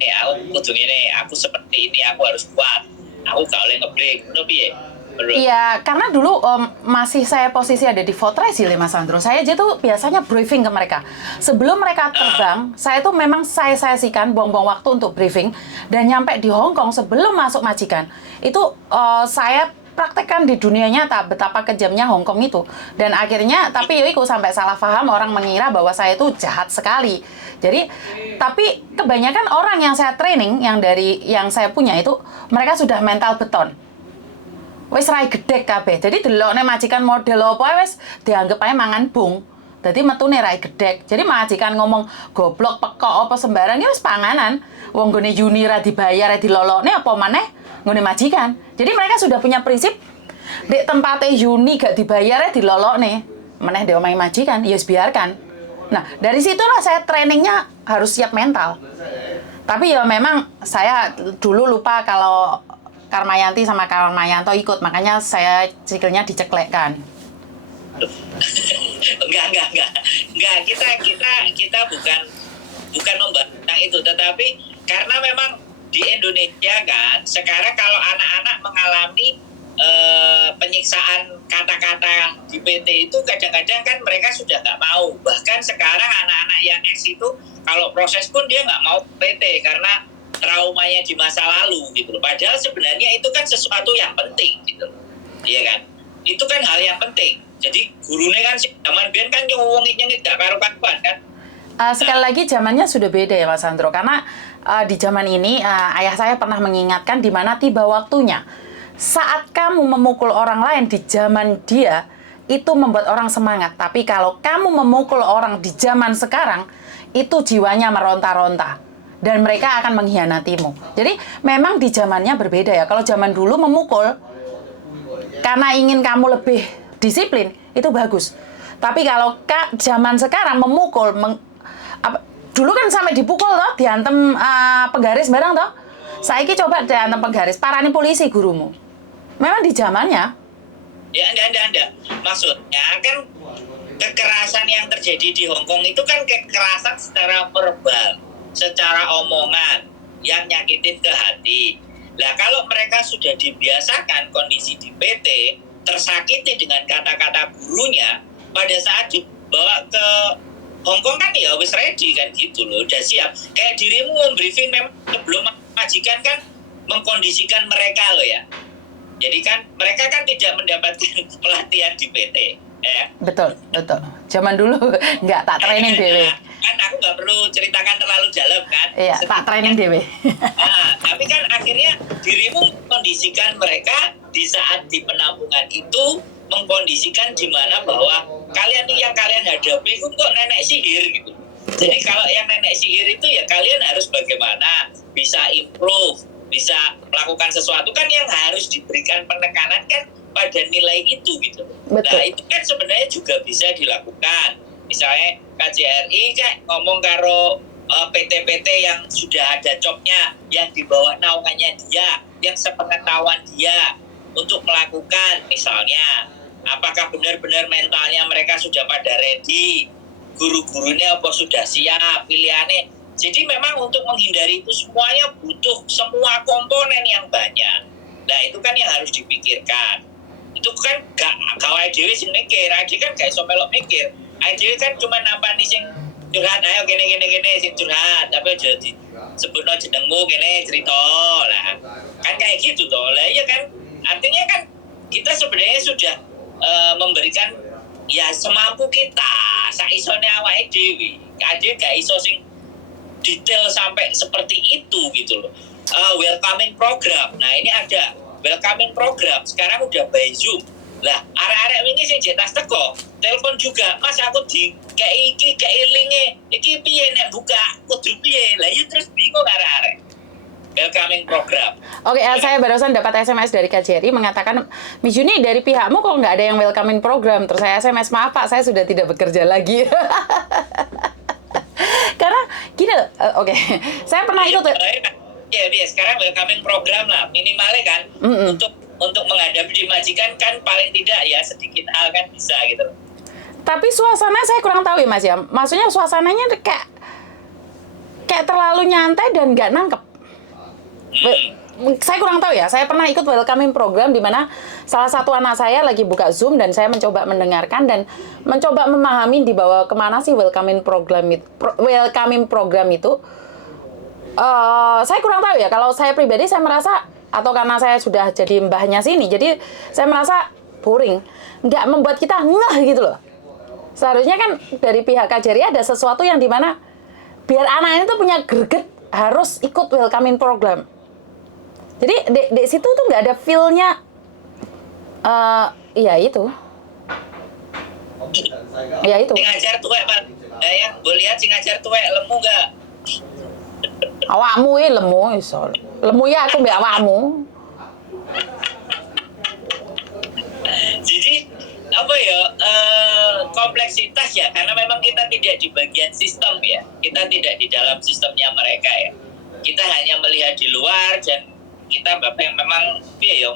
aku seperti ini, aku harus kuat, aku gak boleh ngebreak, ngono piye? Iya, karena dulu masih saya posisi ada di Fortress ya Mas Sandro. Saya aja tuh biasanya briefing ke mereka. Sebelum mereka terbang, saya tuh memang saya sisihkan buang-buang waktu untuk briefing. Dan nyampe di Hong Kong sebelum masuk majikan, itu saya praktekkan di dunia nyata betapa kejamnya Hong Kong itu. Dan akhirnya, tapi itu sampai salah paham, orang mengira bahwa saya itu jahat sekali. Jadi, tapi kebanyakan orang yang saya training, yang saya punya itu, mereka sudah mental beton. Wis rai gedek kabeh. Jadi delokne majikan model apa wis dianggap ae mangan bung. Dadi metune rai gedek. Jadi majikan ngomong goblok, pekok apa sembarang ya wis panganan. Wong gone Yuni ra dibayar, ra dilolokne apa maneh nggone majikan. Jadi mereka sudah punya prinsip dek tempate Yuni gak dibayar dilolokne. Meneh dek omahe majikan, ya wis biarkan. Nah, dari situlah saya trainingnya harus siap mental. Tapi ya memang saya dulu lupa kalau Karmayanti sama Karmayanto ikut, makanya saya sikilnya diceklekkan. Enggak, kita bukan membahas tentang itu, tetapi karena memang di Indonesia kan sekarang kalau anak-anak mengalami penyiksaan kata-kata di PT itu kadang-kadang kan mereka sudah nggak mau. Bahkan sekarang anak-anak yang ex itu kalau proses pun dia nggak mau PT karena traumanya di masa lalu gitu loh. Padahal sebenarnya itu kan sesuatu yang penting gitu loh. Iya kan? Itu kan hal yang penting. Jadi gurunya kan zaman biyen kan nyengit gak karu-karuan kan. Sekali lagi zamannya sudah beda ya Mas Sandro. Karena di zaman ini ayah saya pernah mengingatkan di mana tiba waktunya. Saat kamu memukul orang lain di zaman dia, itu membuat orang semangat. Tapi kalau kamu memukul orang di zaman sekarang, itu jiwanya meronta-ronta. Dan mereka akan mengkhianatimu. Jadi memang di zamannya berbeda ya. Kalau zaman dulu memukul karena ingin kamu lebih disiplin, itu bagus. Tapi kalau zaman sekarang memukul, dulu kan sampai dipukul toh, diantem penggaris barang toh. Saiki coba diantem penggaris, parani polisi gurumu. Memang di zamannya. Ya enggak. Maksudnya kan kekerasan yang terjadi di Hong Kong itu kan kekerasan secara verbal, secara omongan yang nyakitin ke hati. Nah, kalau mereka sudah dibiasakan kondisi di PT, tersakiti dengan kata-kata gurunya, pada saat dibawa ke Hongkong kan ya wis ready kan gitu loh, udah siap. Kayak dirimu briefing memang sebelum majikan kan mengkondisikan mereka loh ya. Jadi kan mereka kan tidak mendapatkan pelatihan di PT. Ya. Betul. Zaman dulu nggak tak training dewe. Kan aku nggak perlu ceritakan terlalu dalam kan. Iya, tak training dewe. Nah, tapi kan akhirnya dirimu mengkondisikan mereka di saat di penampungan itu, mengkondisikan di mana bahwa kalian tuh yang kalian hadapi itu kok nenek sihir gitu. Jadi kalau yang nenek sihir itu ya kalian harus bagaimana bisa improve, bisa melakukan sesuatu kan yang harus diberikan penekanan kan pada nilai itu gitu. Betul. Nah itu kan sebenarnya juga bisa dilakukan. Misalnya KJRI kan ngomong karo PT-PT yang sudah ada jobnya, yang di bawah naungannya dia, yang sepengetahuan dia untuk melakukan misalnya apakah benar-benar mentalnya mereka sudah pada ready, guru-gurunya apa sudah siap, pilihannya. Jadi memang untuk menghindari itu semuanya butuh semua komponen yang banyak. Nah itu kan yang harus dipikirkan. Itu kan gak kawai dewe sing mikir, aja kan gak iso melok mikir. Aja kan cuma nampani sing curhat, ayo gini sing curhat, tapi aja sebutno jenengmu gini cerita lah. Kan kayak gitu toh. Lah iya kan artinya kan kita sebenarnya sudah memberikan ya semampu kita, saisone awake dhewe. Aja gak iso sing detail sampai seperti itu gitu loh. Welcoming program. Nah ini ada welcoming program. Sekarang udah by Zoom. Lah arek-arek wingi sing jetas teko, telepon juga, Mas aku di kayak iki linge, iki piye nek buka kudu piye. Lah ya terus bingung arek-arek. Welcoming program. Oke, saya barusan dapat SMS dari KJRI mengatakan, Miss Juni dari pihakmu kok nggak ada yang welcoming program. Terus saya SMS, maaf Pak, saya sudah tidak bekerja lagi. Karena gini loh, oke, saya pernah ikut. Ya, sekarang welcoming program lah, minimalnya kan untuk menghadapi di majikan kan paling tidak ya sedikit hal kan bisa gitu. Tapi suasana saya kurang tahu ya Mas ya. Maksudnya suasananya kayak terlalu nyantai dan nggak nangkep. Saya kurang tahu ya. Saya pernah ikut welcoming program di mana salah satu anak saya lagi buka Zoom dan saya mencoba mendengarkan dan mencoba memahami dibawa kemana sih welcoming program itu. Saya kurang tahu ya. Kalau saya pribadi saya merasa, atau karena saya sudah jadi mbahnya sini, jadi saya merasa boring, nggak membuat kita ngeh gitu loh. Seharusnya kan dari pihak KJRI ada sesuatu yang dimana biar anak ini tuh punya greget harus ikut welcoming program. Jadi di situ tuh nggak ada feel-nya, ya itu. Sing ngajar tuwek Pak. Ya, gue lihat sing ngajar tuwek lemu nggak? Awakmu lemu iso. Lemu ya aku mbek awakmu. Jadi apa ya, kompleksitas ya, karena memang kita tidak di bagian sistem ya, kita tidak di dalam sistemnya mereka ya, kita hanya melihat di luar dan kita yang memang ya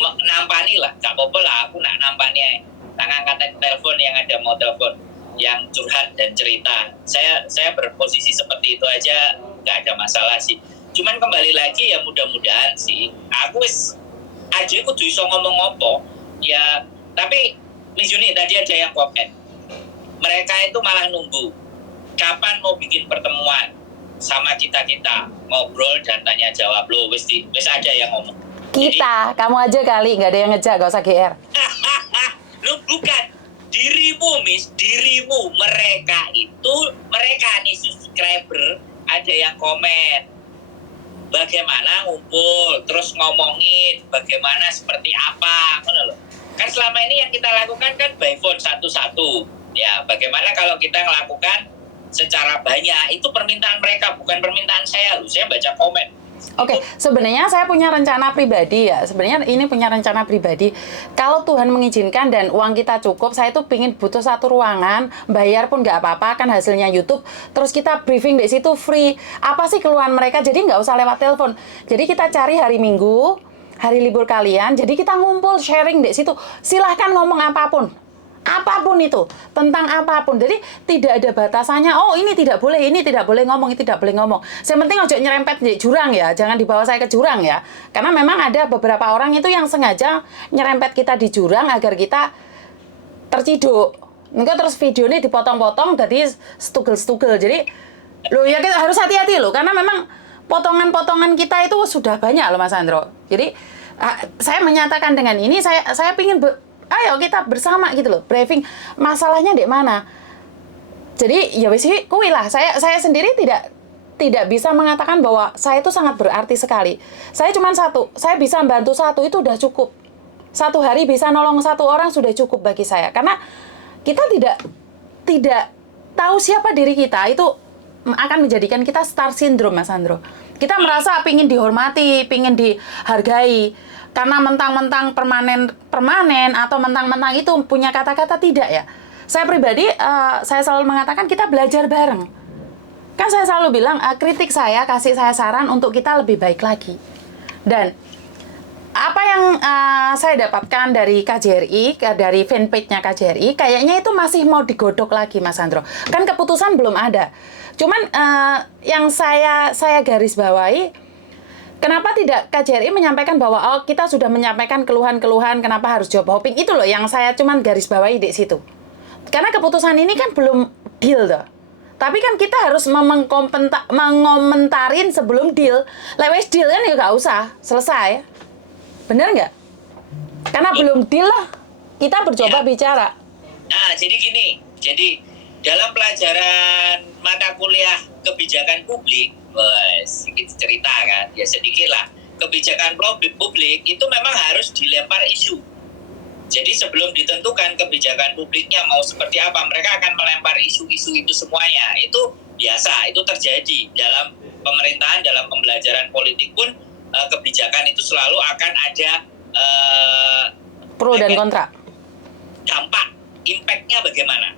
nampani lah, gak apa-apa lah aku nak nampani tak angkat telepon yang ada mau telepon yang curhat dan cerita, saya berposisi seperti itu aja gak ada masalah sih. Cuman kembali lagi ya mudah-mudahan sih aku aja kudu iso ngomong apa ya. Tapi Miss Juni tadi ada yang komen, mereka itu malah nunggu kapan mau bikin pertemuan sama kita ngobrol dan tanya jawab. Loh wis ada yang ngomong kita. Jadi, kamu aja kali nggak ada yang ngejak, gak usah GR. Lu bukan dirimu Miss, dirimu. Mereka nih subscriber ada yang komen bagaimana ngumpul, terus ngomongin bagaimana seperti apa, mana loh. Kan selama ini yang kita lakukan kan by phone satu-satu. Ya, bagaimana kalau kita melakukan secara banyak? Itu permintaan mereka, bukan permintaan saya. Saya baca komen. Oke, sebenarnya saya punya rencana pribadi ya. Sebenarnya ini punya rencana pribadi. Kalau Tuhan mengizinkan dan uang kita cukup, saya tuh butuh satu ruangan, bayar pun nggak apa-apa, kan hasilnya YouTube. Terus kita briefing di situ free. Apa sih keluhan mereka? Jadi nggak usah lewat telepon. Jadi kita cari hari Minggu, hari libur kalian. Jadi kita ngumpul sharing di situ. Silahkan ngomong apapun. apapun itu, tentang apapun. Jadi tidak ada batasannya. Oh ini tidak boleh ngomong, ini tidak boleh ngomong. Yang penting ojo nyerempet di jurang ya, jangan dibawa saya ke jurang ya. Karena memang ada beberapa orang itu yang sengaja nyerempet kita di jurang agar kita terciduk. Enggak terus videonya dipotong-potong jadi stugel-stugel. Jadi loh ya kita harus hati-hati loh, karena memang potongan-potongan kita itu sudah banyak loh Mas Andro. Jadi saya menyatakan dengan ini saya pingin ayo kita bersama gitu loh, briefing masalahnya di mana. Jadi ya wis kuwi lah. Saya sendiri tidak bisa mengatakan bahwa saya itu sangat berarti sekali. Saya cuma satu, saya bisa membantu satu itu udah cukup. Satu hari bisa nolong satu orang sudah cukup bagi saya. Karena kita tidak tahu siapa diri kita, itu akan menjadikan kita star syndrome Mas Andro. Kita merasa pingin dihormati, pingin dihargai. Karena mentang-mentang permanen atau mentang-mentang itu punya kata-kata, tidak ya. Saya pribadi, saya selalu mengatakan kita belajar bareng. Kan saya selalu bilang, kritik saya, kasih saya saran untuk kita lebih baik lagi. Dan apa yang saya dapatkan dari KJRI, dari fanpage-nya KJRI, kayaknya itu masih mau digodok lagi Mas Andro. Kan keputusan belum ada. Cuman yang saya garis bawahi, kenapa tidak KJRI menyampaikan bahwa kita sudah menyampaikan keluhan-keluhan, kenapa harus job hopping? Itu loh yang saya cuman garis bawahi di situ. Karena keputusan ini kan belum deal tuh. Tapi kan kita harus mengomentarin sebelum deal. Lewes deal kan ya nggak usah, selesai. Bener nggak? Karena belum deal lah, kita bercoba bicara. Nah, jadi gini. Jadi dalam pelajaran mata kuliah kebijakan publik, sedikit cerita kan, ya sedikit lah. Kebijakan publik itu memang harus dilempar isu. Jadi sebelum ditentukan kebijakan publiknya mau seperti apa, mereka akan melempar isu-isu itu semuanya. Itu biasa, itu terjadi dalam pemerintahan, dalam pembelajaran politik pun kebijakan itu selalu akan ada pro dan kontra. Dampak, impact-nya bagaimana?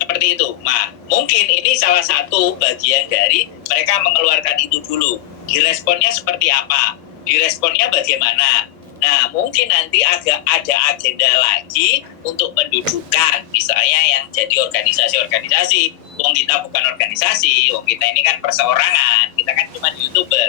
Seperti itu. Nah, mungkin ini salah satu bagian dari mereka mengeluarkan itu dulu. Diresponnya seperti apa? Diresponnya bagaimana? Nah, mungkin nanti agak ada agenda lagi untuk mendudukkan, misalnya yang jadi organisasi-organisasi. Wong kita bukan organisasi, wong kita ini kan perseorangan, kita kan cuma YouTuber.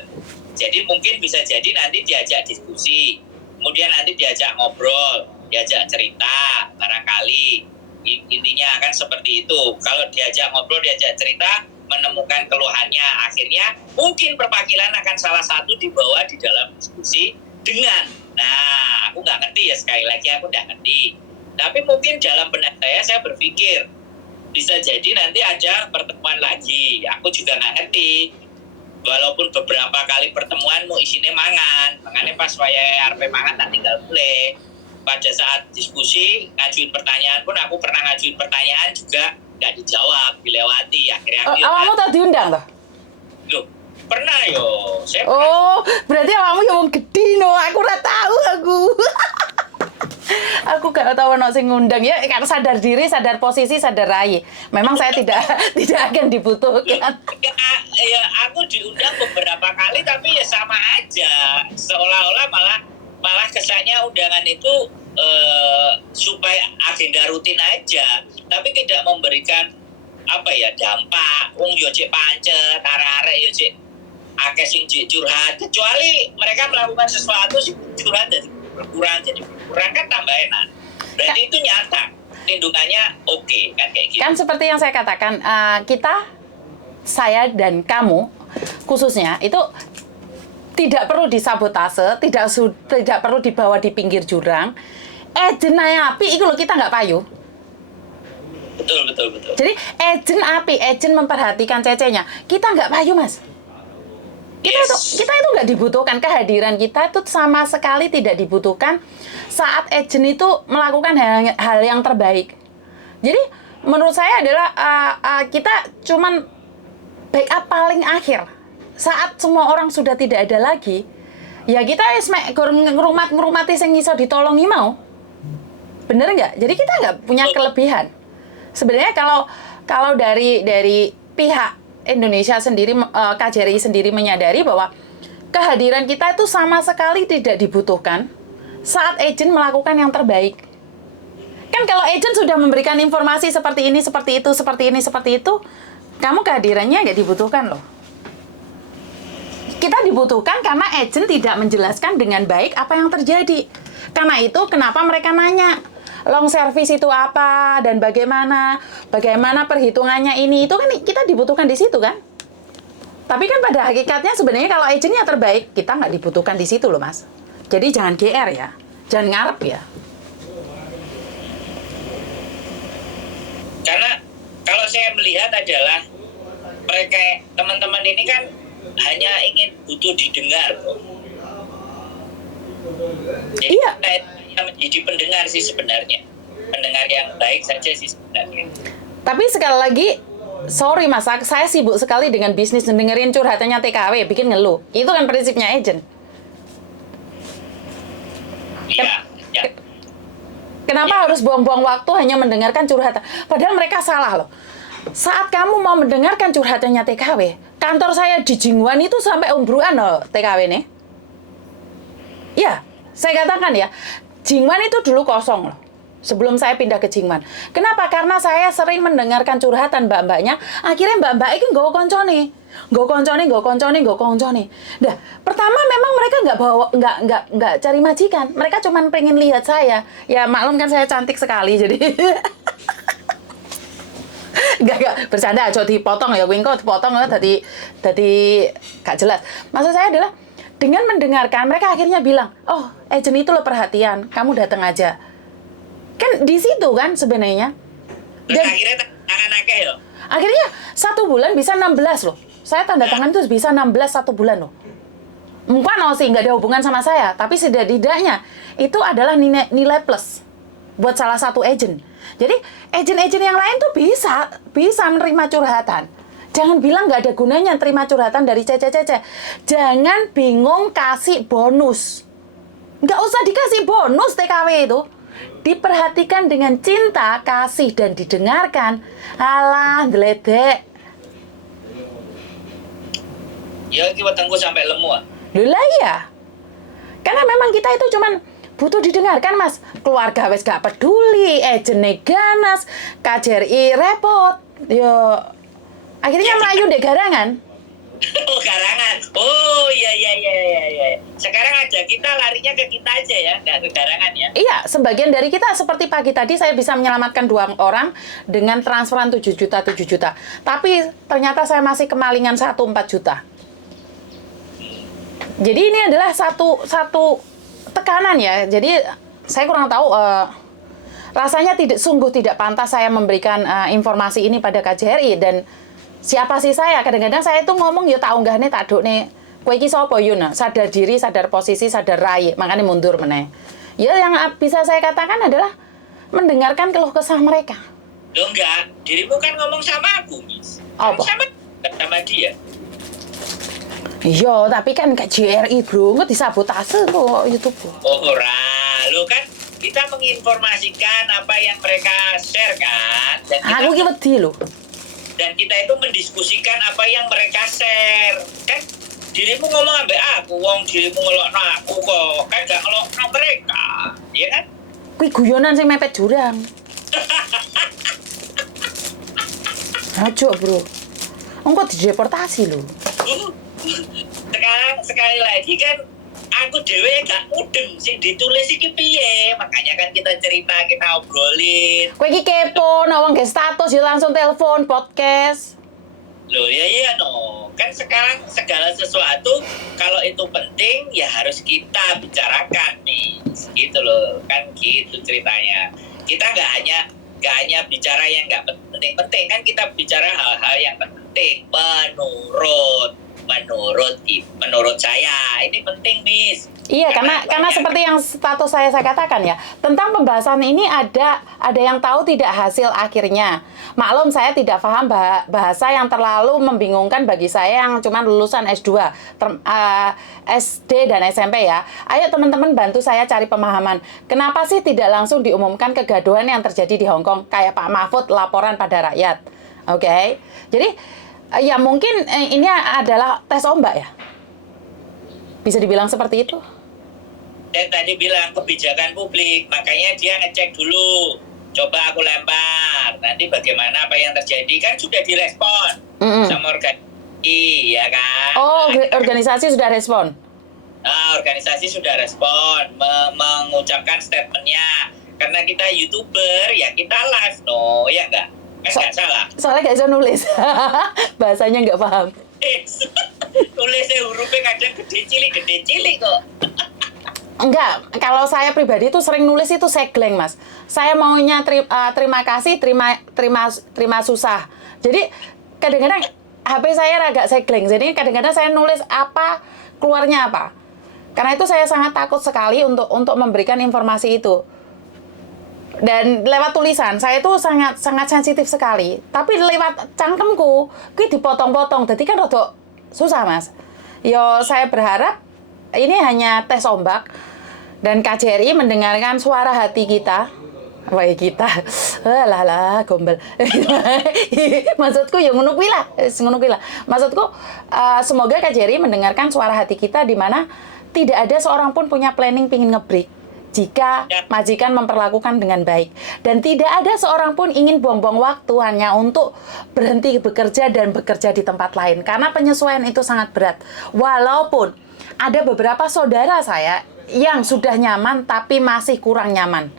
Jadi mungkin bisa jadi nanti diajak diskusi, kemudian nanti diajak ngobrol, diajak cerita, barangkali. Intinya kan seperti itu. Kalau diajak ngobrol, diajak cerita, menemukan keluhannya, akhirnya mungkin perwakilan akan salah satu dibawa di dalam diskusi dengan, nah aku nggak ngerti ya, sekali lagi aku nggak ngerti. Tapi mungkin dalam benak saya berpikir bisa jadi nanti ada pertemuan lagi. Aku juga nggak ngerti. Walaupun beberapa kali pertemuan mau isinya mangannya pas waya RP mangan tak tinggal boleh. Pada saat diskusi ngajuin pertanyaan pun aku pernah ngajuin pertanyaan juga nggak dijawab, dilewati. Akhirnya awakmu tak diundang toh? Loh, pernah yo. Berarti awakmu yang gede no, aku ora tahu aku. Aku gak tahu ono sing ngundang ya, karena sadar diri, sadar posisi, sadar rai. Memang saya tidak akan dibutuhkan. Ya, aku diundang beberapa kali tapi ya sama aja. Seolah-olah malah kesannya undangan itu supaya agenda rutin aja, tapi tidak memberikan apa ya dampak. Wong yo cek pancet, arek-arek yo cek akeh sing curhat, kecuali mereka melakukan sesuatu sing curhat jadi berkurang kan tambah enak. Berarti itu nyata, lindungannya oke, kan kayak gitu. Kan seperti yang saya katakan, saya dan kamu khususnya itu tidak perlu disabotase, tidak perlu dibawa di pinggir jurang. Jenai api itu loh, kita nggak payu. Betul. Jadi ejen memperhatikan cecenya, kita nggak payu Mas. Kita itu nggak dibutuhkan, kehadiran kita itu sama sekali tidak dibutuhkan saat ejen itu melakukan hal yang terbaik. Jadi menurut saya adalah kita cuman backup paling akhir. Saat semua orang sudah tidak ada lagi, ya kita ngurumati sing iso ditolongi mau. Bener nggak? Jadi kita nggak punya kelebihan. Sebenarnya kalau dari pihak Indonesia sendiri, KJRI sendiri menyadari bahwa kehadiran kita itu sama sekali tidak dibutuhkan saat ejen melakukan yang terbaik. Kan kalau agent sudah memberikan informasi seperti ini, seperti itu, seperti ini, seperti itu, kamu kehadirannya nggak dibutuhkan loh. Kita dibutuhkan karena agent tidak menjelaskan dengan baik apa yang terjadi. Karena itu kenapa mereka nanya, long service itu apa dan bagaimana perhitungannya ini, itu kan kita dibutuhkan di situ kan. Tapi kan pada hakikatnya sebenarnya kalau agentnya terbaik, kita nggak dibutuhkan di situ loh Mas. Jadi jangan GR ya, jangan ngarep ya. Karena kalau saya melihat adalah mereka teman-teman ini kan hanya ingin butuh didengar. Jadi Iya. kita menjadi pendengar sih sebenarnya. Pendengar yang baik saja sih sebenarnya. Tapi sekali lagi, sorry Mas, saya sibuk sekali dengan bisnis dan dengerin curhatannya TKW, bikin ngeluh. Itu kan prinsipnya agent. Iya, ya. Kenapa harus buang-buang waktu hanya mendengarkan curhatan? Padahal mereka salah loh. Saat kamu mau mendengarkan curhatannya TKW, kantor saya di Jingwan itu sampai umbruan loh TKW nih. Ya, saya katakan ya, Jingwan itu dulu kosong loh. Sebelum saya pindah ke Jingwan. Kenapa? Karena saya sering mendengarkan curhatan mbak-mbaknya, akhirnya mbak-mbak itu nggawa koncone. Nggawa koncone. Dah, pertama memang mereka nggak cari majikan. Mereka cuma pengen lihat saya. Ya maklum kan saya cantik sekali, jadi Enggak, bercanda, aja dipotong ya, kuwi engko dipotong ya tadi gak jelas. Maksud saya adalah dengan mendengarkan mereka akhirnya bilang, "Oh, agent itu lo perhatian, kamu datang aja." Kan di situ kan sebenarnya. Terus akhirnya tangan akeh yo. Akhirnya 1 bulan bisa 16 loh. Saya tanda tangan itu bisa 16 1 bulan loh. Mungkin sih nggak ada hubungan sama saya, tapi setidaknya itu adalah nilai plus buat salah satu agent. Jadi agent-agent yang lain tuh bisa menerima curhatan. Jangan bilang nggak ada gunanya terima curhatan dari Cece. Jangan bingung kasih bonus. Nggak usah dikasih bonus TKW itu. Diperhatikan dengan cinta, kasih, dan didengarkan. Alah, deledek. Ya iki wetengku sampai lemu ah. Lah iya. Karena memang kita itu cuman butuh didengarkan, Mas. Keluarga wes gak peduli, agene ganas, KJRI repot. Yo akhirnya melayu deh garangan. Oh, garangan. Oh, iya. Sekarang aja kita larinya ke kita aja ya, nggak ke garangan ya. Iya, sebagian dari kita seperti pagi tadi saya bisa menyelamatkan 2 orang dengan transferan 7 juta. Tapi ternyata saya masih kemalingan 4 juta. Jadi ini adalah satu tekanan ya. Jadi saya kurang tahu rasanya sungguh tidak pantas saya memberikan informasi ini pada KJRI. Dan siapa sih saya? Kadang-kadang saya itu ngomong ya tak unggah nih, tak duk nih. Kowe iki sapa yo nah? Sadar diri, sadar posisi, sadar rai. Makanya mundur meneh. Ya yang bisa saya katakan adalah mendengarkan keluh kesah mereka. Loh enggak, dirimu kan ngomong sama aku, Miss. Apa? Sama dia. Iya, tapi kan KJRI bro, nggak disabotase kok YouTube. Oh, ora. Lo kan kita menginformasikan apa yang mereka share kan. Dan Aku ki wedi lho. Dan kita itu mendiskusikan apa yang mereka share. Kan dirimu ngomong ambek aku, wong dirimu ngelokno aku kok. Kan gak ngelokno mereka, ya kan? Kuwi guyonan sing mepet jurang. Ajo bro. Engko dideportasi lho. Sekarang sekali lagi kan aku dewe gak mudeng sing ditulis iki piye, makanya kan kita cerita, kita obrolin. Kowe iki kepo, nek wong nggih status ya langsung telepon podcast. Loh ya no, kan sekarang segala sesuatu kalau itu penting ya harus kita bicarakan nih, gitu loh, kan gitu ceritanya. Kita nggak hanya bicara yang nggak penting-penting, kan kita bicara hal-hal yang penting menurut saya ini penting, Miss. Iya, karena seperti yang status saya katakan ya, tentang pembahasan ini ada yang tahu tidak hasil akhirnya. Maklum saya tidak paham bahasa yang terlalu membingungkan bagi saya yang cuma lulusan S2, SD dan SMP ya. Ayo teman-teman bantu saya cari pemahaman. Kenapa sih tidak langsung diumumkan kegaduhan yang terjadi di Hong Kong kayak Pak Mahfud laporan pada rakyat? Oke. Jadi ya mungkin ini adalah tes ombak ya. Bisa dibilang seperti itu. Saya tadi bilang kebijakan publik, makanya dia ngecek dulu coba aku lempar, nanti bagaimana apa yang terjadi, kan sudah direspon sama organisasi, ya kan? Oh, organisasi sudah respon. Nah, organisasi sudah respon, mengucapkan statementnya. Karena kita YouTuber, ya kita live, no, ya enggak? Kan nggak salah. Soalnya nggak bisa nulis. Bahasanya nggak paham. Tulisnya hurufnya kadang gede cilik kok. Enggak, kalau saya pribadi itu sering nulis itu segleng, Mas. Saya maunya terima kasih, terima susah. Jadi kadang-kadang HP saya agak segleng. Jadi kadang-kadang saya nulis apa, keluarnya apa. Karena itu saya sangat takut sekali untuk memberikan informasi itu. Dan lewat tulisan, saya itu sangat sensitif sekali. Tapi lewat cangkemku, kuwi dipotong-potong. Jadi kan rada susah, Mas. Yo, saya berharap ini hanya tes ombak dan KJRI mendengarkan suara hati kita. Wah, kita. Lah, gombal. Maksudku ya ngono kuwi lah. Maksudku semoga KJRI mendengarkan suara hati kita di mana tidak ada seorang pun punya planning pingin ngebreak jika majikan memperlakukan dengan baik. Dan tidak ada seorang pun ingin buang-buang waktu hanya untuk berhenti bekerja dan bekerja di tempat lain. Karena penyesuaian itu sangat berat. Walaupun ada beberapa saudara saya yang sudah nyaman tapi masih kurang nyaman.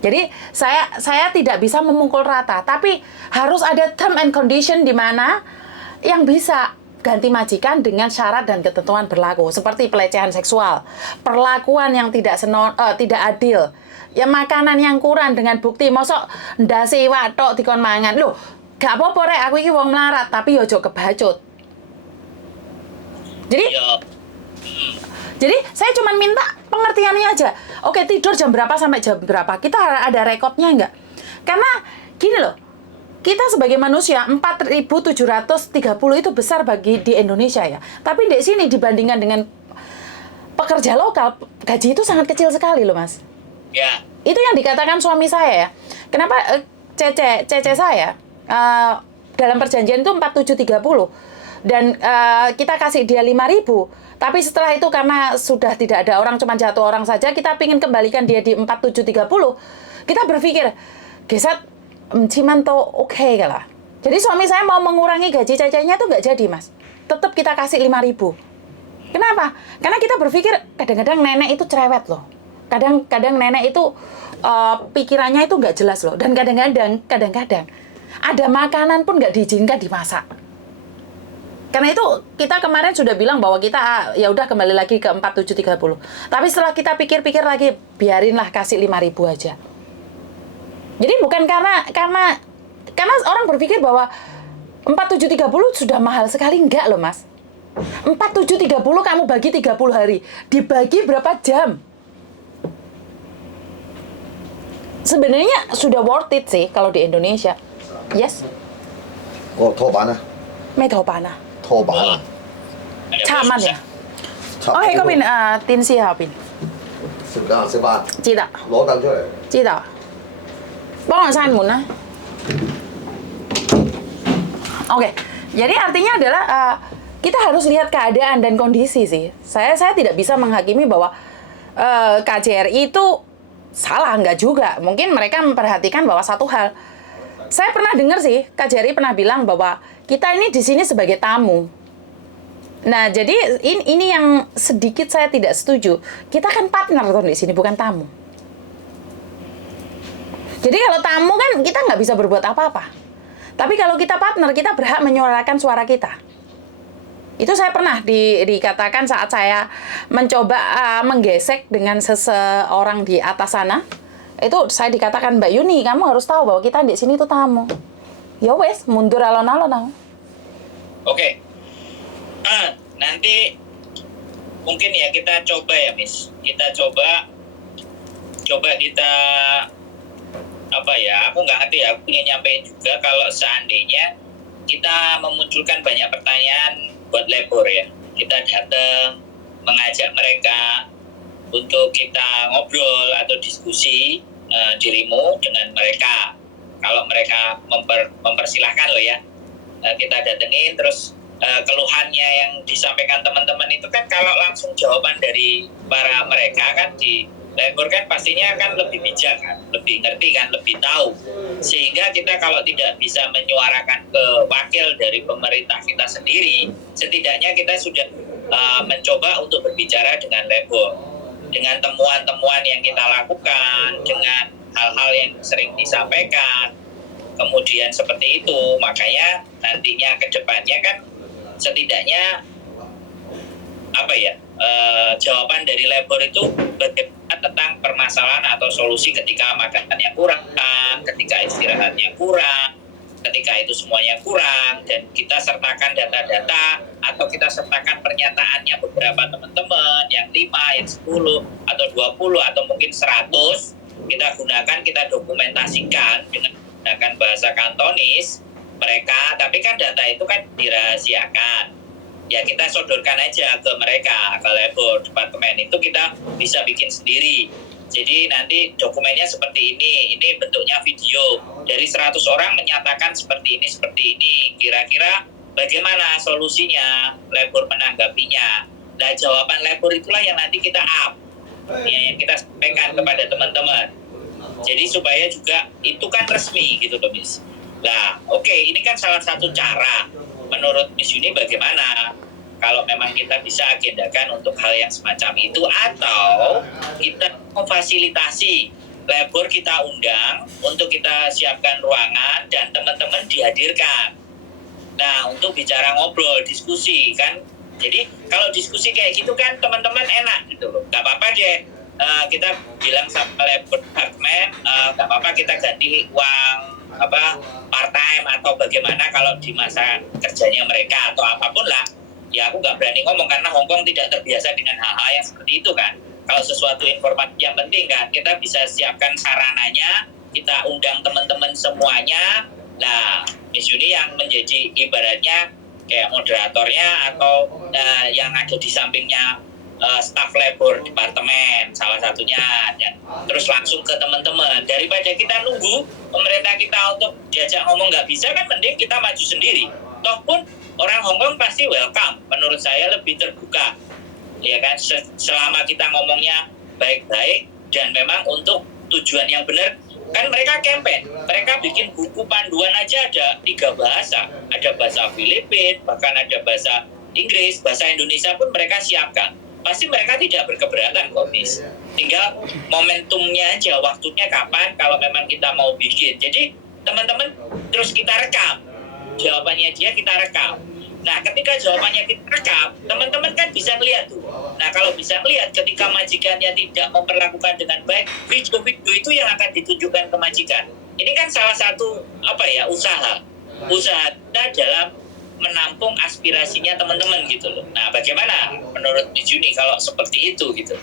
Jadi saya tidak bisa memukul rata. Tapi harus ada term and condition di mana yang bisa ganti majikan dengan syarat dan ketentuan berlaku seperti pelecehan seksual, perlakuan yang tidak adil, ya makanan yang kurang dengan bukti mosok ndase iwak tok dikon mangan. Loh, gak apa-apa rek, aku iki wong melarat tapi yo aja kebacut. Jadi saya cuma minta pengertiannya aja. Oke, tidur jam berapa sampai jam berapa? Kita ada rekodnya enggak? Karena gini loh, kita sebagai manusia 4.730 itu besar bagi di Indonesia ya. Tapi di sini dibandingkan dengan pekerja lokal, gaji itu sangat kecil sekali loh, Mas. Ya. Itu yang dikatakan suami saya ya. Kenapa cece saya dalam perjanjian itu 4.730 dan kita kasih dia 5.000. Tapi setelah itu karena sudah tidak ada orang, cuma jatuh orang saja, kita ingin kembalikan dia di 4.730. Kita berpikir, gesat ciman to oke lah. Jadi suami saya mau mengurangi gaji cecenya itu nggak jadi, Mas. Tetap kita kasih 5.000. Kenapa? Karena kita berpikir kadang-kadang nenek itu cerewet loh. Kadang-kadang nenek itu pikirannya itu nggak jelas loh. Dan kadang-kadang ada makanan pun nggak diizinkan dimasak. Karena itu kita kemarin sudah bilang bahwa kita ya udah kembali lagi ke 4.730. Tapi setelah kita pikir-pikir lagi, biarinlah kasih 5.000 aja. Jadi bukan karena orang berpikir bahwa 4.730 sudah mahal sekali, enggak loh, Mas. 4.730 kamu bagi 30 hari, dibagi berapa jam? Sebenarnya sudah worth it sih kalau di Indonesia. Yes. Oh, 拖板啊， 咩頭版啊？ 拖板啊， 差乜嘢？插 我喺嗰邊電視後邊， 食唔得啊？食飯，知道攞凳出嚟。知道。幫我閂門啦。Oke, jadi artinya adalah kita harus lihat keadaan dan kondisi sih. Saya tidak bisa menghakimi bahwa KJRI itu salah, enggak juga. Mungkin mereka memperhatikan bahwa satu hal. Saya pernah dengar sih, KJRI pernah bilang bahwa kita ini di sini sebagai tamu. Nah, jadi ini yang sedikit saya tidak setuju. Kita kan partner di sini, bukan tamu. Jadi kalau tamu kan kita nggak bisa berbuat apa-apa. Tapi kalau kita partner, kita berhak menyuarakan suara kita. Itu saya pernah dikatakan saat saya mencoba menggesek dengan seseorang di atas sana. Itu saya dikatakan, Mbak Yuni, kamu harus tahu bahwa kita di sini tuh tamu. Ya wes, mundur alon-alon. Oke. Nanti mungkin ya kita coba ya, Miss. Kita coba kita apa ya, aku nggak ngerti ya, aku ingin nyampein juga kalau seandainya kita memunculkan banyak pertanyaan buat labor ya, kita datang mengajak mereka untuk kita ngobrol atau diskusi dirimu dengan mereka. Kalau mereka mempersilahkan loh ya, kita datengin terus keluhannya yang disampaikan teman-teman itu kan kalau langsung jawaban dari para mereka kan Labor kan pastinya kan lebih bijak kan, lebih ngerti kan, lebih tahu. Sehingga kita kalau tidak bisa menyuarakan ke wakil dari pemerintah kita sendiri, setidaknya kita sudah mencoba untuk berbicara dengan labor, dengan temuan-temuan yang kita lakukan, dengan hal-hal yang sering disampaikan. Kemudian seperti itu, makanya nantinya ke depannya kan setidaknya apa ya, jawaban dari labor itu bagaimana tentang permasalahan atau solusi ketika makanannya kurang, ketika istirahatnya kurang, ketika itu semuanya kurang, dan kita sertakan data-data atau kita sertakan pernyataannya beberapa teman-teman yang 5, yang 10 atau 20 atau mungkin 100, kita gunakan, kita dokumentasikan dengan menggunakan bahasa kantonis mereka, tapi kan data itu kan dirahasiakan. Ya kita sodorkan aja ke mereka, ke labor departemen itu kita bisa bikin sendiri. Jadi nanti dokumennya seperti ini bentuknya video. Dari 100 orang menyatakan seperti ini. Kira-kira bagaimana solusinya, labor menanggapinya. Nah jawaban labor itulah yang nanti kita up, ya, yang kita sampaikan kepada teman-teman. Jadi supaya juga itu kan resmi gitu loh Miss. Nah oke, ini kan salah satu cara. Menurut Miss Yuni bagaimana kalau memang kita bisa agendakan untuk hal yang semacam itu, atau kita memfasilitasi labor, kita undang untuk kita siapkan ruangan dan teman-teman dihadirkan. Nah untuk bicara ngobrol, diskusi kan. Jadi kalau diskusi kayak gitu kan teman-teman enak gitu loh. Gak apa-apa deh, kita bilang sama labor departemen, gak apa-apa kita ganti uang part time atau bagaimana kalau di masa kerjanya mereka atau apapun lah. Ya aku nggak berani ngomong karena Hongkong tidak terbiasa dengan hal-hal yang seperti itu kan. Kalau sesuatu informasi yang penting kan kita bisa siapkan sarananya, kita undang teman-teman semuanya. Nah Miss Yuni yang menjadi ibaratnya kayak moderatornya atau yang ada di sampingnya staff labor departemen salah satunya, dan terus langsung ke teman-teman. Daripada kita nunggu pemerintah kita untuk diajak ngomong nggak bisa, kan mending kita maju sendiri. Toh pun orang Hongkong pasti welcome, menurut saya lebih terbuka, ya kan, selama kita ngomongnya baik-baik dan memang untuk tujuan yang benar. Kan mereka campaign, mereka bikin buku panduan aja ada 3 bahasa, ada bahasa Filipina, bahkan ada bahasa Inggris, bahasa Indonesia pun mereka siapkan. Pasti mereka tidak berkeberatan kok, Miss. Tinggal momentumnya aja, waktunya kapan kalau memang kita mau bikin. Jadi teman-teman terus kita rekam, jawabannya dia kita rekam. Nah ketika jawabannya kita rekam, teman-teman kan bisa melihat tuh. Nah kalau bisa melihat ketika majikannya tidak memperlakukan dengan baik, video-video itu yang akan ditunjukkan ke majikan. Ini kan salah satu usaha kita dalam menampung aspirasinya teman-teman gitu loh. Nah bagaimana menurut Miss Yuni kalau seperti itu gitu?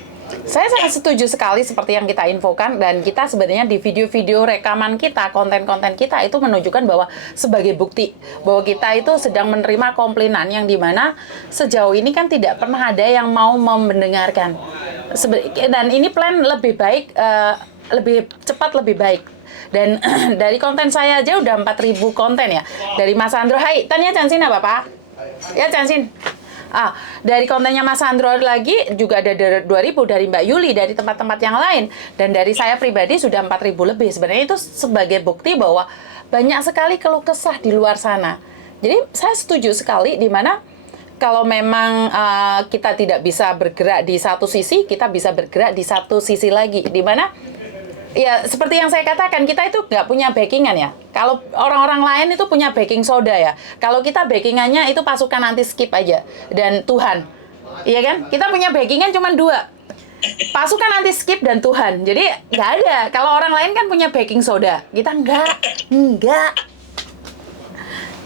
Saya sangat setuju sekali seperti yang kita infokan, dan kita sebenarnya di video-video rekaman kita, konten-konten kita itu menunjukkan bahwa sebagai bukti bahwa kita itu sedang menerima komplainan yang dimana sejauh ini kan tidak pernah ada yang mau mendengarkan. Dan ini plan lebih baik, lebih cepat, lebih baik. Dan dari konten saya aja udah 4.000 konten ya. Dari Mas Andro, hai, tanya Chansin apa Pak? Ya Chansin. Dari kontennya Mas Andro lagi juga ada 2.000 dari Mbak Yuli, dari tempat-tempat yang lain. Dan dari saya pribadi sudah 4.000 lebih. Sebenarnya itu sebagai bukti bahwa banyak sekali keluh kesah di luar sana. Jadi saya setuju sekali di mana kalau memang kita tidak bisa bergerak di satu sisi, kita bisa bergerak di satu sisi lagi. Di mana ya seperti yang saya katakan, kita itu nggak punya backingan ya. Kalau orang-orang lain itu punya baking soda ya. Kalau kita backingannya itu pasukan anti skip aja dan Tuhan, iya kan? Kita punya backingan cuma 2, pasukan anti skip dan Tuhan. Jadi nggak ada. Kalau orang lain kan punya baking soda, kita nggak.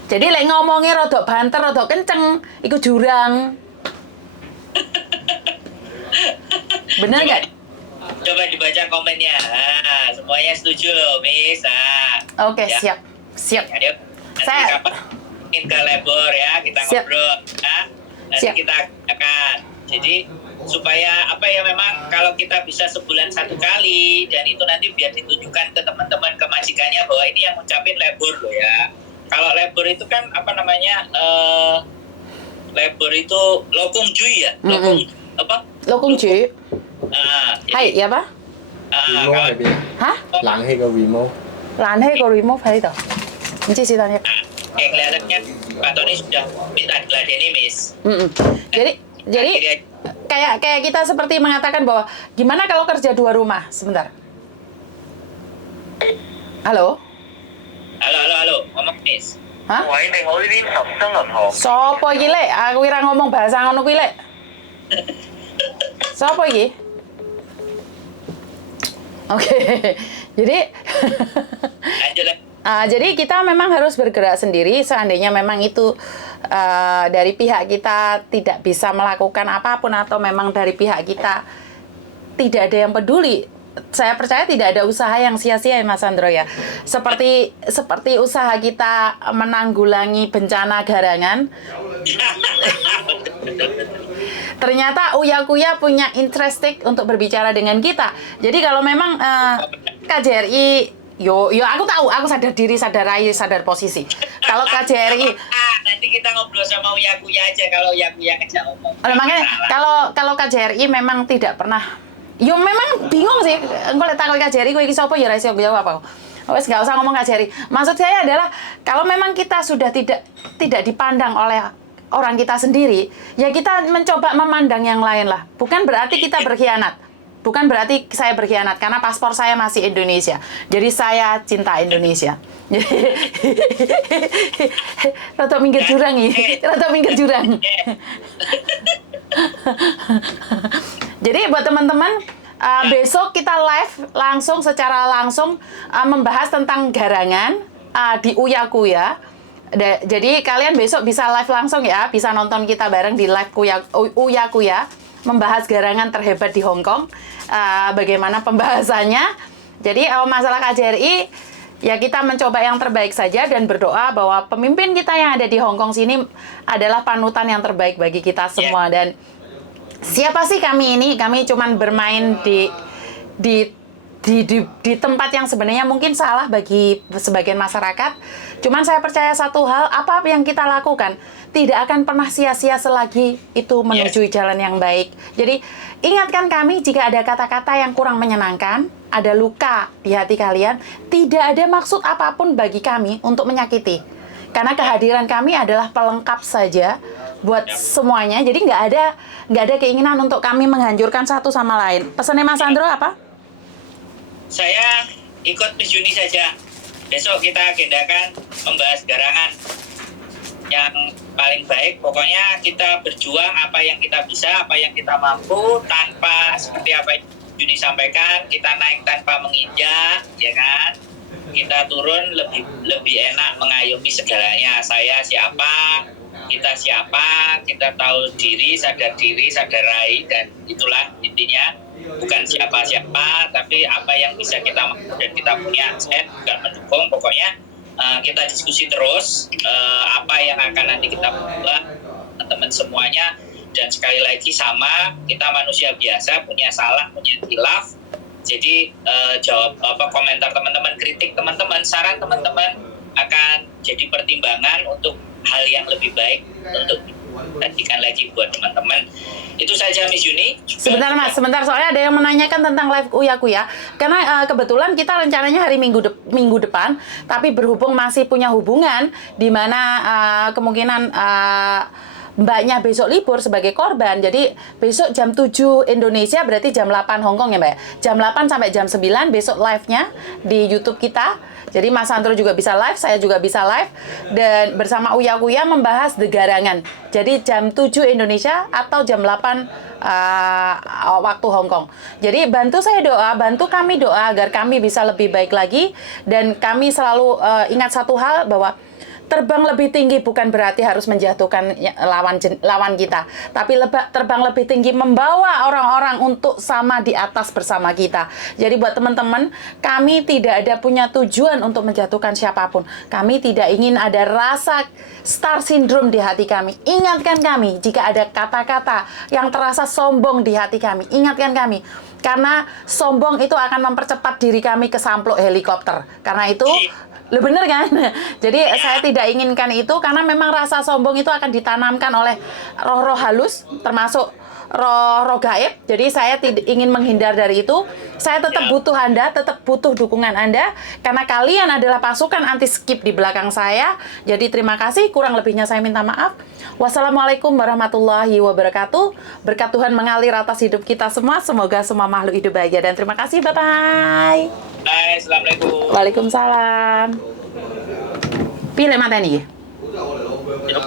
Jadi ngomongnya rodok banter, rodok kenceng, ikut jurang. Bener nggak? Coba dibaca komennya. Semuanya setuju loh, Miss. Oke, ya. Siap. Ayo, nanti kapan ke labor ya, kita ngobrol. Nanti kita akan. Jadi supaya memang kalau kita bisa sebulan 1 kali, dan itu nanti biar ditunjukkan ke teman-teman, ke majikannya bahwa ini yang ngucapin labor loh ya. Kalau labor itu kan labor itu lokung jui ya. Lokung Lokung jui. Hai, ya Pak? remote Kawan, 喺邊？ Hah? 冷氣個 remote。 Lanhe ko remove hari itu. Enci sih tanya. kelihatannya Pak Tony sudah minta diladeni, Miss. Jadi Akhirnya, kayak kita seperti mengatakan bahwa gimana kalau kerja 2 rumah? Sebentar. Halo? halo, ngomong, Miss. Hah? 喂，你好，呢邊十生銀行。 Sopo iki lek? Aku kira ngomong bahasa ngono kuwi lek. Sopo iki? Oke. Jadi Lanjut lah. jadi kita memang harus bergerak sendiri seandainya memang itu dari pihak kita tidak bisa melakukan apapun atau memang dari pihak kita tidak ada yang peduli. Saya percaya tidak ada usaha yang sia-sia ya Mas Andro ya. Seperti usaha kita menanggulangi bencana garangan. Ternyata Uya-Kuya punya interested untuk berbicara dengan kita. Jadi kalau memang KJRI, yo aku tahu, aku sadar diri, sadar rai, sadar posisi. Kalau KJRI, Nanti kita ngobrol sama Uya-Kuya aja kalau Uya-Kuya ngajak ngomong. makanya kalau KJRI memang tidak pernah, yo memang bingung sih. Engko lek takon KJRI kowe iki sapa ya ra iso jawab apa. Wes nggak usah ngomong KJRI. Maksud saya adalah kalau memang kita sudah tidak dipandang oleh orang kita sendiri, ya kita mencoba memandang yang lain lah. Bukan berarti kita berkhianat. Bukan berarti saya berkhianat karena paspor saya masih Indonesia. Jadi saya cinta Indonesia. Rata minggir jurang ini. Rata minggir jurang. Jadi buat teman-teman, besok kita live secara langsung membahas tentang garangan di Uya-Kuya. Jadi kalian besok bisa live langsung ya, bisa nonton kita bareng di live Uya-Kuya, membahas garangan terhebat di Hong Kong. Bagaimana pembahasannya. Jadi masalah KJRI, ya kita mencoba yang terbaik saja dan berdoa bahwa pemimpin kita yang ada di Hong Kong sini adalah panutan yang terbaik bagi kita semua. Dan siapa sih kami ini? Kami cuman bermain di tempat yang sebenarnya mungkin salah bagi sebagian masyarakat. Cuman saya percaya satu hal, apa yang kita lakukan tidak akan pernah sia-sia selagi itu menuju jalan yang baik. Jadi ingatkan kami jika ada kata-kata yang kurang menyenangkan, ada luka di hati kalian, tidak ada maksud apapun bagi kami untuk menyakiti. Karena kehadiran kami adalah pelengkap saja buat semuanya. Jadi nggak ada keinginan untuk kami menghancurkan satu sama lain. Pesannya Mas Andro apa? Saya ikut Miss Juni saja. Besok kita agendakan membahas garangan yang paling baik. Pokoknya kita berjuang apa yang kita bisa, apa yang kita mampu, tanpa seperti apa yang Juni sampaikan, kita naik tanpa menginjak, ya kan? Kita turun lebih enak mengayomi segalanya. Saya siapa, kita siapa, kita tahu diri, sadar rai, dan itulah intinya. Bukan siapa-siapa, tapi apa yang bisa kita mampu dan kita punya aset juga mendukung. Pokoknya kita diskusi terus apa yang akan nanti kita buat teman-teman semuanya. Dan sekali lagi sama, kita manusia biasa, punya salah, punya khilaf. Jadi jawab komentar teman-teman, kritik teman-teman, saran teman-teman akan jadi pertimbangan untuk hal yang lebih baik untuk diperhatikan lagi buat teman-teman. Itu saja Miss Yuni. Sebentar Mas, sebentar, soalnya ada yang menanyakan tentang live Uya-Kuya. Karena kebetulan kita rencananya hari minggu depan, tapi berhubung masih punya hubungan di mana kemungkinan mbaknya besok libur sebagai korban. Jadi besok jam 7 Indonesia berarti jam 8 Hong Kong ya Mbak. Jam 8 sampai jam 9 besok live-nya di YouTube kita. Jadi Mas Andro juga bisa live, saya juga bisa live. Dan bersama Uya-Kuya membahas The Garangan. Jadi jam 7 Indonesia atau jam 8 waktu Hong Kong. Jadi bantu saya doa, bantu kami doa agar kami bisa lebih baik lagi. Dan kami selalu ingat satu hal bahwa terbang lebih tinggi bukan berarti harus menjatuhkan lawan kita, tapi terbang lebih tinggi membawa orang-orang untuk sama di atas bersama kita. Jadi buat teman-teman, kami tidak ada punya tujuan untuk menjatuhkan siapapun. Kami tidak ingin ada rasa star syndrome di hati kami. Ingatkan kami jika ada kata-kata yang terasa sombong di hati kami. Ingatkan kami. Karena sombong itu akan mempercepat diri kami ke sampluk helikopter. Karena itu bener kan? Jadi saya tidak inginkan itu karena memang rasa sombong itu akan ditanamkan oleh roh-roh halus termasuk roh gaib. Jadi saya tidak ingin menghindar dari itu. Saya tetap butuh Anda, tetap butuh dukungan Anda karena kalian adalah pasukan anti skip di belakang saya. Jadi terima kasih, kurang lebihnya saya minta maaf. Wassalamualaikum warahmatullahi wabarakatuh. Berkat Tuhan mengalir atas hidup kita semua. Semoga semua makhluk hidup bahagia dan terima kasih. Bye-bye. Bye, assalamualaikum. Waalaikumsalam. Pilih mata nih. Ya,